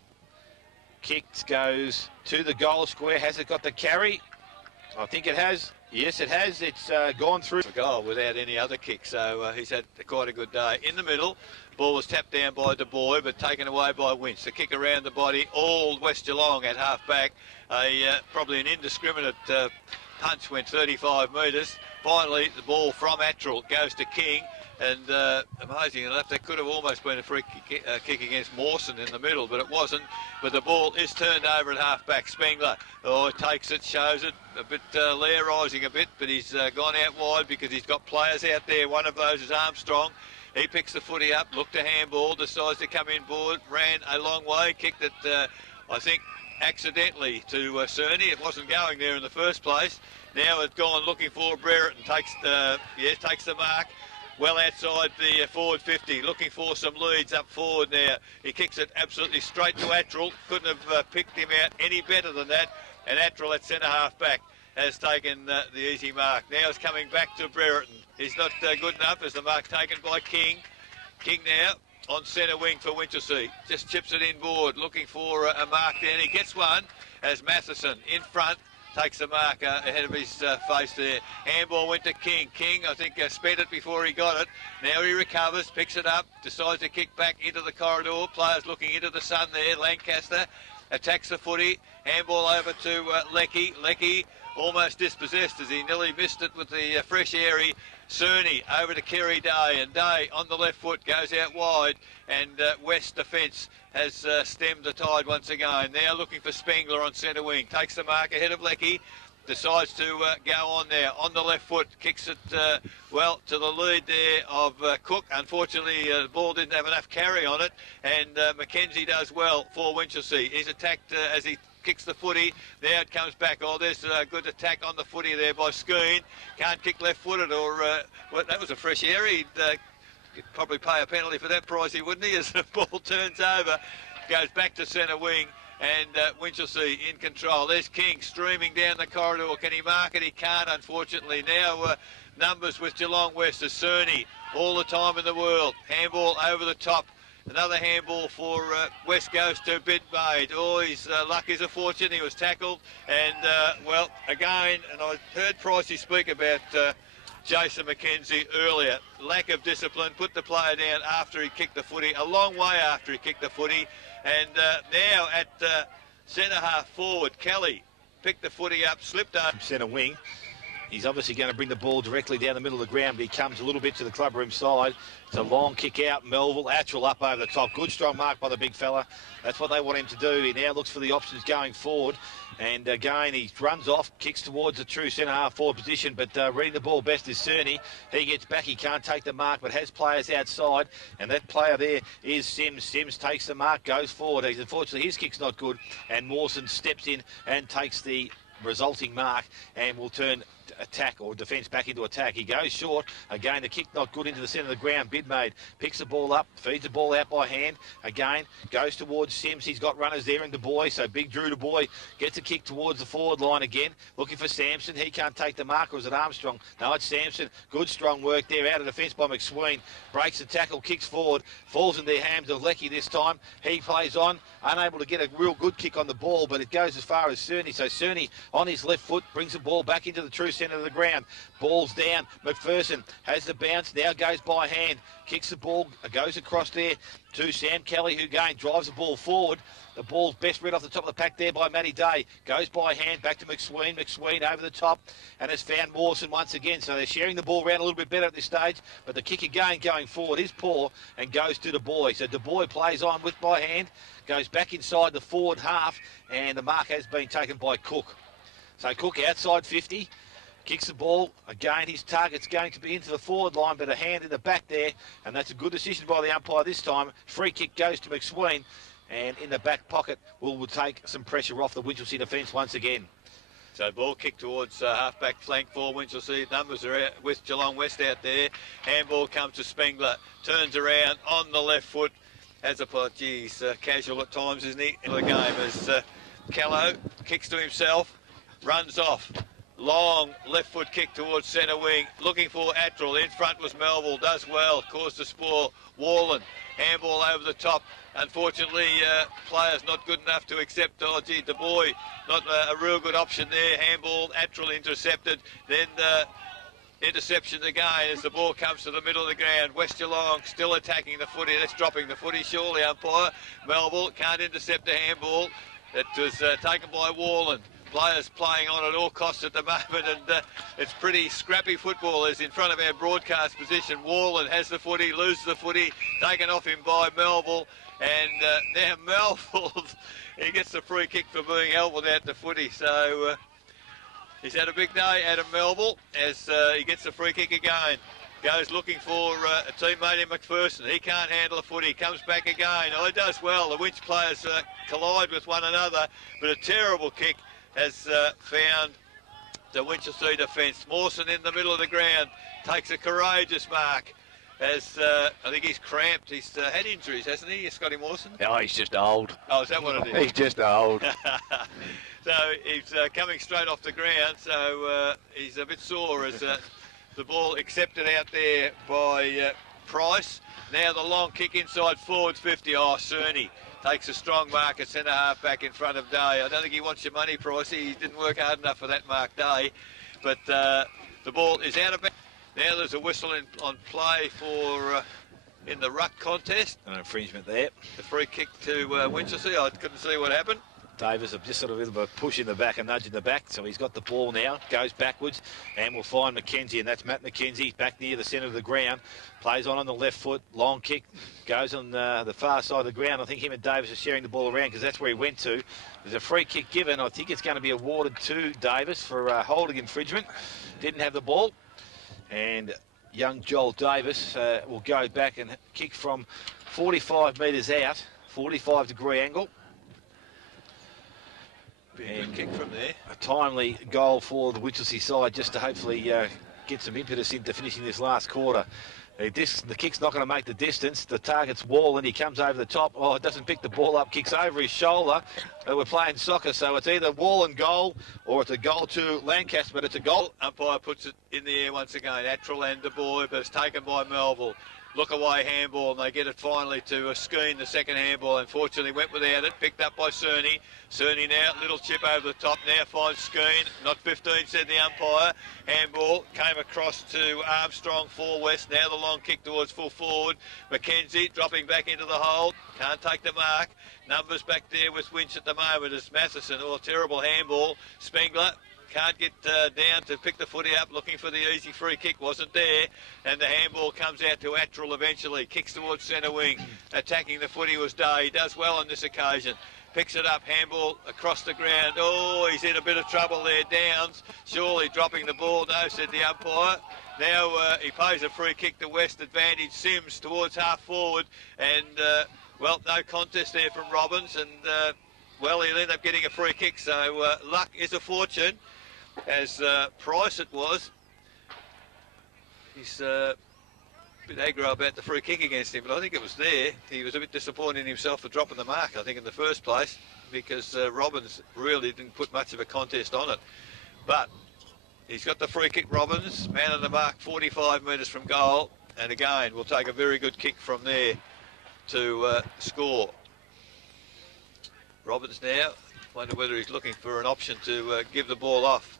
Kicks, goes to the goal square. Has it got the carry? I think it has. Yes, it has. It's gone through. A goal without any other kick, so he's had quite a good day. In the middle, ball was tapped down by Du Bois, but taken away by Winch. The kick around the body, all West Geelong at half back. Probably an indiscriminate punch went 35 metres. Finally, the ball from Attrell goes to King. And amazing enough, that could have almost been a free kick against Mawson in the middle, but it wasn't. But the ball is turned over at half-back. Spengler, takes it, shows it, a bit Learising a bit, but he's gone out wide because he's got players out there. One of those is Armstrong. He picks the footy up, looked a handball, decides to come in board, ran a long way, kicked it, I think, accidentally to Cerny. It wasn't going there in the first place. Now it's gone looking for Brereton, takes the mark. Well outside the forward 50, looking for some leads up forward now. He kicks it absolutely straight to Attrell. Couldn't have picked him out any better than that. And Attrell at centre half back has taken the easy mark. Now it's coming back to Brereton. He's not good enough as the mark taken by King. King now on centre wing for Winchelsea. Just chips it inboard, looking for a mark there. And he gets one as Matheson in front. Takes the mark ahead of his face there. Handball went to King. King, I think, spent it before he got it. Now he recovers, picks it up, decides to kick back into the corridor. Players looking into the sun there. Lancaster attacks the footy. Handball over to Leckie. Leckie almost dispossessed as he nearly missed it with the fresh airy. Cerny over to Kerry Day, and Day on the left foot goes out wide, and West defence has stemmed the tide once again. Now looking for Spengler on centre wing, takes the mark ahead of Leckie, decides to go on there on the left foot, kicks it to the lead there of Cook. Unfortunately, the ball didn't have enough carry on it, and Mackenzie does well for Winchelsea. He's attacked as he kicks the footy. Now it comes back. Oh, there's a good attack on the footy there by Skeen. Can't kick left-footed, or that was a fresh area. He'd probably pay a penalty for that, Pricey, wouldn't he? As the ball turns over, goes back to centre wing, and Winchelsea in control. There's King streaming down the corridor. Can he mark it? He can't, unfortunately. Now numbers with Geelong West as Cerny all the time in the world. Handball over the top. Another handball for West goes to Bidmaid. Oh, his luck is a fortune. He was tackled. And, again, and I heard Pricey speak about Jason McKenzie earlier. Lack of discipline, put the player down after he kicked the footy, a long way after he kicked the footy. And now at centre half forward, Kelly picked the footy up, slipped up. Centre wing. He's obviously going to bring the ball directly down the middle of the ground, but he comes a little bit to the clubroom side. It's a long kick out. Melville, Attrell up over the top. Good strong mark by the big fella. That's what they want him to do. He now looks for the options going forward. And again, he runs off, kicks towards the true centre half forward position, but reading the ball best is Cerny. He gets back, he can't take the mark, but has players outside. And that player there is Sims. Sims takes the mark, goes forward. Unfortunately, his kick's not good. And Mawson steps in and takes the resulting mark and will turn attack or defence back into attack. He goes short. Again, the kick not good into the centre of the ground. Bidmaid picks the ball up, feeds the ball out by hand. Again, goes towards Sims. He's got runners there in Du Bois, so big Drew Du Bois gets a kick towards the forward line again. Looking for Sampson. He can't take the mark, or is it Armstrong? No, it's Sampson. Good strong work there out of defence by McSween. Breaks the tackle, kicks forward, falls in their hands of Leckie this time. He plays on, unable to get a real good kick on the ball, but it goes as far as Cerny. So Cerny on his left foot brings the ball back into the true centre centre of the ground. Ball's down. McPherson has the bounce. Now goes by hand. Kicks the ball. Goes across there to Sam Kelly, who again drives the ball forward. The ball's best read off the top of the pack there by Matty Day. Goes by hand back to McSween. McSween over the top and has found Mawson once again. So they're sharing the ball around a little bit better at this stage. But the kick again going forward is poor and goes to Du Bois. So Du Bois plays on with by hand. Goes back inside the forward half. And the mark has been taken by Cook. So Cook outside 50. Kicks the ball. Again, his target's going to be into the forward line, but a hand in the back there. And that's a good decision by the umpire this time. Free kick goes to McSween. And in the back pocket, will take some pressure off the Winchelsea defence once again. So ball kick towards half-back flank for Winchelsea. Numbers are out with Geelong West out there. Handball comes to Spengler. Turns around on the left foot. Has a pot. Geez, casual at times, isn't he? In the game as Callow kicks to himself. Runs off. Long left foot kick towards centre wing. Looking for Attrell. In front was Melville. Does well. Caused the spoil. Warland. Handball over the top. Unfortunately, players not good enough to accept. Oh, gee, Du Bois, not a real good option there. Handball, Attrell intercepted. Then interception again as the ball comes to the middle of the ground. West Geelong still attacking the footy. That's dropping the footy, surely, umpire. Melville can't intercept the handball. It was taken by Warland. Players playing on at all costs at the moment, and it's pretty scrappy football as in front of our broadcast position. Warland has the footy, loses the footy, taken off him by Melville, and now Melville, he gets the free kick for being held without the footy, so he's had a big day, Adam Melville, as he gets the free kick again. Goes looking for a teammate in McPherson. He can't handle the footy. Comes back again. Oh, he does well. The Winch players collide with one another, but a terrible kick has found the Winchelsea defence. Mawson in the middle of the ground takes a courageous mark as I think he's cramped. He's had injuries, hasn't he, Scotty Mawson? Oh, he's just old. Oh, is that what it is? He's just old. So he's coming straight off the ground, so he's a bit sore as the ball accepted out there by Price. Now the long kick inside forwards 50. Oh, Cerny takes a strong mark at centre half back in front of Day. I don't think he wants your money, Pricey. He didn't work hard enough for that mark, Day. But the ball is out of bounds. Now there's a whistle on play for in the ruck contest. An infringement there. The free kick to Winchelsea. I couldn't see what happened. Davis just sort of a bit of a push in the back, a nudge in the back, so he's got the ball now, goes backwards, and we'll find McKenzie, and that's Matt McKenzie, back near the centre of the ground, plays on the left foot, long kick, goes on the far side of the ground. I think him and Davis are sharing the ball around because that's where he went to. There's a free kick given. I think it's going to be awarded to Davis for holding infringement. Didn't have the ball, and young Joel Davis will go back and kick from 45 metres out, 45-degree angle. Be a good kick from there. A timely goal for the Winchelsea side just to hopefully get some impetus into finishing this last quarter. The kick's not going to make the distance. The target's Wall and he comes over the top. Oh, it doesn't pick the ball up, kicks over his shoulder. We're playing soccer, so it's either Wall and goal or it's a goal to Lancaster, but it's a goal. Umpire puts it in the air once again. Attrell and Du Bois, but it's taken by Melville. Look away handball, and they get it finally to Skeen, the second handball. Unfortunately went without it, picked up by Cerny. Cerny now, little chip over the top, now finds Skeen. Not 15, said the umpire. Handball came across to Armstrong for West. Now the long kick towards full forward. McKenzie dropping back into the hole. Can't take the mark. Numbers back there with Winch at the moment as Matheson. Oh, terrible handball. Spengler can't get down to pick the footy up, looking for the easy free kick, wasn't there, and the handball comes out to Attrell eventually, kicks towards centre wing, attacking the footy was Day. He does well on this occasion, picks it up, handball across the ground. Oh, he's in a bit of trouble there. Downs surely dropping the ball. No, said the umpire. Now he pays a free kick to West, advantage Sims towards half forward, and well, no contest there from Robbins, and well, he'll end up getting a free kick, so luck is a fortune. As Price it was, he's a bit aggro about the free kick against him, but I think it was there. He was a bit disappointed in himself for dropping the mark, I think, in the first place, because Robbins really didn't put much of a contest on it. But he's got the free kick, Robbins, man on the mark, 45 metres from goal, and again, we'll take a very good kick from there to score. Robbins now, wonder whether he's looking for an option to give the ball off.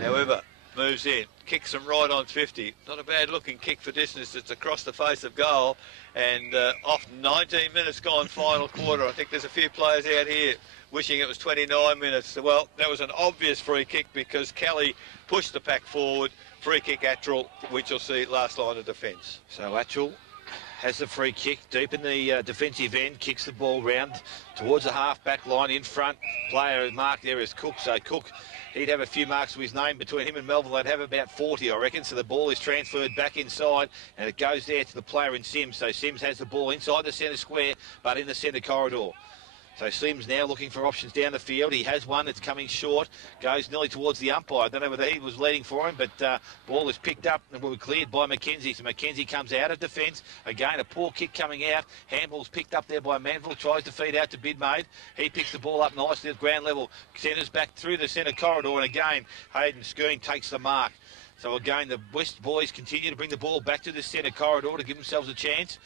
However, moves in, kicks them right on 50. Not a bad looking kick for distance. It's across the face of goal, and off 19 minutes gone, final quarter. I think there's a few players out here wishing it was 29 minutes. Well, that was an obvious free kick because Kelly pushed the pack forward. Free kick Attrell, Winchelsea, last line of defence. So Attrell has the free kick deep in the defensive end, kicks the ball round towards the half-back line in front. Player mark there is Cook, so Cook, he'd have a few marks to his name. Between him and Melville, they'd have about 40, I reckon. So the ball is transferred back inside, and it goes there to the player in Sims. So Sims has the ball inside the centre square, but in the centre corridor. So Sims now looking for options down the field. He has one. It's coming short. Goes nearly towards the umpire. I don't know whether he was leading for him, but ball is picked up and will be cleared by McKenzie. So McKenzie comes out of defence. Again, a poor kick coming out. Handball's picked up there by Manville. Tries to feed out to Bidmaid. He picks the ball up nicely at ground level. Centres back through the centre corridor. And again, Hayden Skeen takes the mark. So again, the West boys continue to bring the ball back to the centre corridor to give themselves a chance.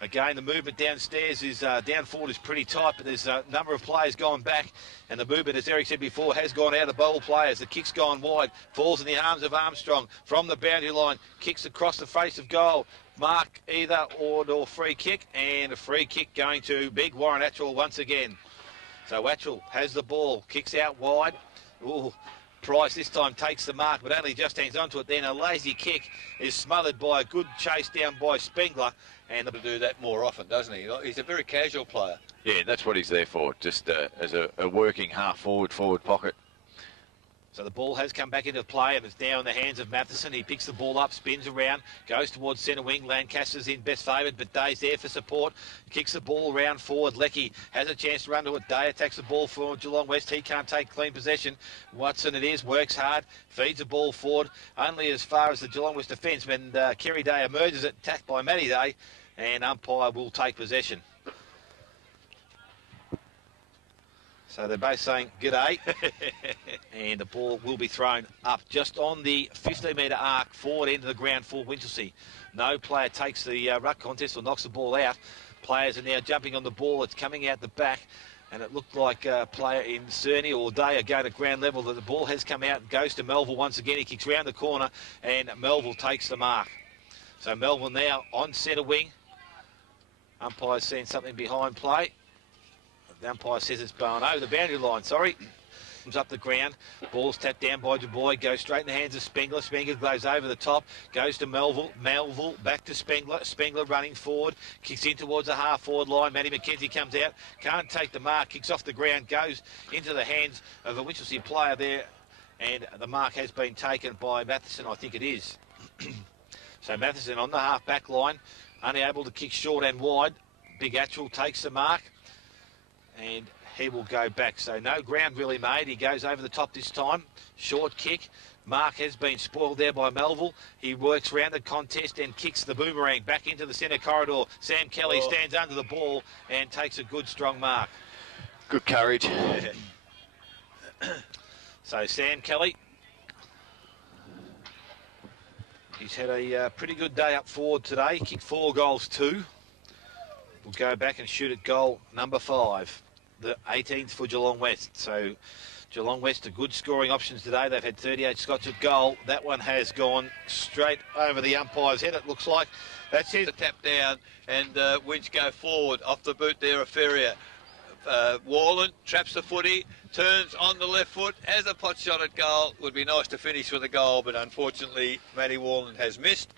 Again, the movement downstairs is down forward is pretty tight, but there's a number of players going back, and the movement, as Eric said before, has gone out of bowl players. The kick's gone wide, falls in the arms of Armstrong from the boundary line, kicks across the face of goal. Mark either or free kick, and a free kick going to big Warren Attrell once again. So Attrell has the ball, kicks out wide. Ooh. Price this time takes the mark, but only just hangs onto it. Then a lazy kick is smothered by a good chase down by Spengler. And to do that more often, doesn't he? He's a very casual player. Yeah, that's what he's there for, just as a working forward pocket. So the ball has come back into play, and it's now in the hands of Matheson. He picks the ball up, spins around, goes towards centre wing. Lancaster's in best favoured, but Day's there for support. Kicks the ball around forward. Lecky has a chance to run to it. Day attacks the ball for Geelong West. He can't take clean possession. Watson it is, works hard, feeds the ball forward, only as far as the Geelong West defence when Kerry Day emerges it, attacked by Matty Day, and umpire will take possession. So they're both saying g'day, and the ball will be thrown up just on the 15-metre arc forward end of the ground for Winchelsea. No player takes the ruck contest or knocks the ball out. Players are now jumping on the ball. It's coming out the back, and it looked like a player in Cerny or Day are going at ground level. The ball has come out and goes to Melville once again. He kicks round the corner, and Melville takes the mark. So Melville now on centre wing. Umpire's seen something behind play. The umpire says it's blown over the boundary line, sorry. Comes up the ground, ball's tapped down by Dubois, goes straight in the hands of Spengler. Spengler goes over the top, goes to Melville. Melville back to Spengler. Spengler running forward, kicks in towards the half-forward line. Matty McKenzie comes out, can't take the mark, kicks off the ground, goes into the hands of a Winchelsea player there, and the mark has been taken by Matheson, I think it is. So Matheson on the half-back line, unable to kick short and wide. Big Attrell takes the mark, and he will go back. So no ground really made. He goes over the top this time. Short kick. Mark has been spoiled there by Melville. He works round the contest and kicks the boomerang back into the centre corridor. Sam Kelly stands under the ball and takes a good, strong mark. Good courage. So Sam Kelly, he's had a pretty good day up forward today. He kicked 4 goals, 2. We'll go back and shoot at goal number 5, the 18th for Geelong West. So Geelong West are good scoring options today. They've had 38 shots at goal. That one has gone straight over the umpire's head, it looks like. That's it. The tap down, and Winch go forward off the boot there of Ferrier. Warland traps the footy, turns on the left foot, has a pot shot at goal. Would be nice to finish with a goal, but unfortunately Matty Warland has missed.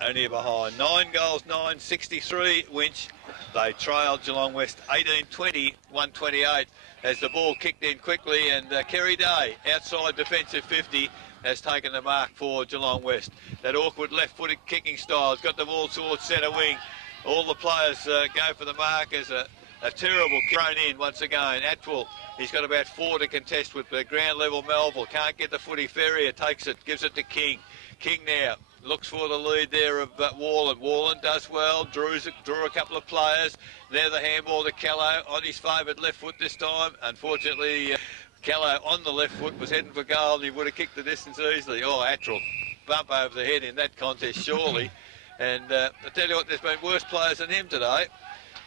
Only behind. 9 goals, 9, 63 Winch. They trailed Geelong West 18-20, 128 as the ball kicked in quickly, and Kerry Day, outside defensive 50, has taken the mark for Geelong West. That awkward left-footed kicking style has got the ball towards centre wing. All the players go for the mark as a terrible thrown in once again. Attrell, he's got about 4 to contest with the ground level. Melville can't get the footy. Ferrier takes it, gives it to King. King now looks for the lead there of Warland. Warland does well, drew a couple of players. Now the handball to Callow on his favoured left foot this time. Unfortunately, Callow on the left foot was heading for goal, and he would have kicked the distance easily. Oh, Attrell, bump over the head in that contest, surely. And I tell you what, there's been worse players than him today.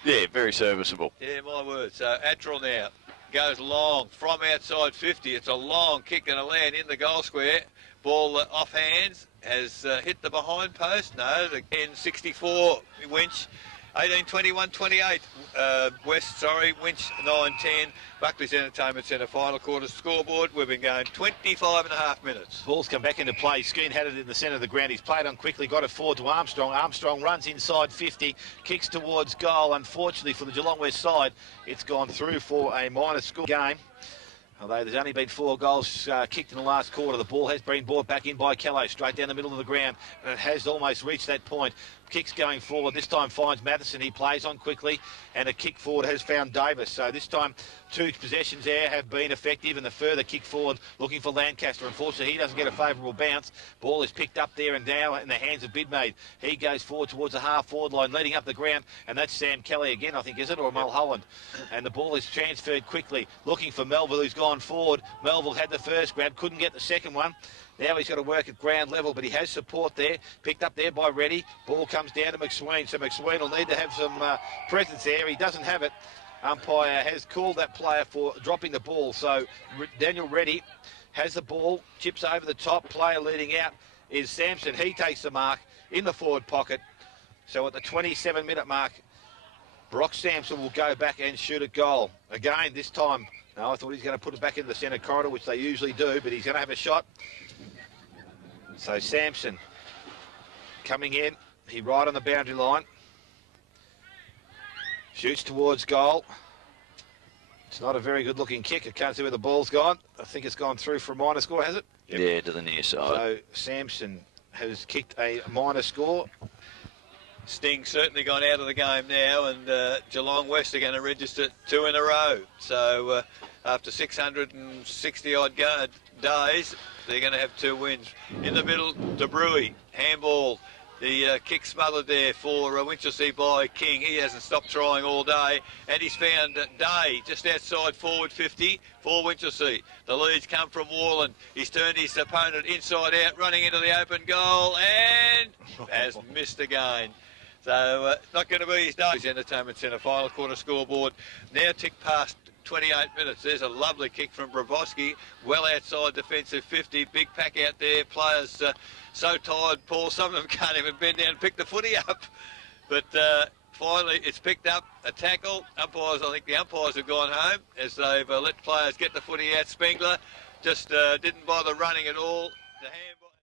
Yeah, very serviceable. Yeah, my word. So Attrell now goes long from outside 50. It's a long kick and a land in the goal square. Ball off hands, has hit the behind post. No, the 10-64 Winch. 18-21-28. West, Winch 9-10. Buckley's Entertainment Centre final quarter scoreboard. We've been going 25 and a half minutes. Ball's come back into play. Skeen had it in the centre of the ground. He's played on quickly, got it forward to Armstrong. Armstrong runs inside 50, kicks towards goal. Unfortunately for the Geelong West side, it's gone through for a minor score game. Although there's only been 4 goals kicked in the last quarter. The ball has been brought back in by Kello, straight down the middle of the ground, and it has almost reached that point. Kicks going forward. This time finds Matheson. He plays on quickly, and a kick forward has found Davis. So this time 2 possessions there have been effective, and the further kick forward looking for Lancaster. Unfortunately, he doesn't get a favourable bounce. Ball is picked up there and now in the hands of Bidmaid. He goes forward towards the half-forward line, leading up the ground, and that's Sam Kelly again, I think, is it, or Mulholland? And the ball is transferred quickly, looking for Melville, who's gone forward. Melville had the first grab, couldn't get the second one. Now he's got to work at ground level, but he has support there. Picked up there by Reddy. Ball comes down to McSween, so McSween will need to have some presence there. He doesn't have it. Umpire has called that player for dropping the ball. So Daniel Reddy has the ball, chips over the top. Player leading out is Sampson. He takes the mark in the forward pocket. So at the 27-minute mark, Brock Sampson will go back and shoot a goal. Again, this time, no, I thought he's going to put it back in the centre corridor, which they usually do, but he's going to have a shot. So Sampson coming in, he right on the boundary line, shoots towards goal. It's not a very good looking kick. I can't see where the ball's gone. I think it's gone through for a minor score, has it? Yep. Yeah, to the near side. So Sampson has kicked a minor score. Sting's certainly gone out of the game now, and Geelong West are going to register 2 in a row. So after 660 odd days, they're going to have 2 wins. In the middle, De Bruy, handball. The kick smothered there for Winchelsea by King. He hasn't stopped trying all day, and he's found Day just outside forward 50 for Winchelsea. The leads come from Warland. He's turned his opponent inside out, running into the open goal, and has missed again. So not going to be his day. Entertainment Centre final quarter scoreboard now ticked past 28 minutes. There's a lovely kick from Bravoski, well outside defensive 50. Big pack out there. Players so tired, Paul, some of them can't even bend down and pick the footy up. But finally, it's picked up, a tackle. Umpires, I think the umpires have gone home as they've let players get the footy out. Spengler just didn't bother running at all. The handball.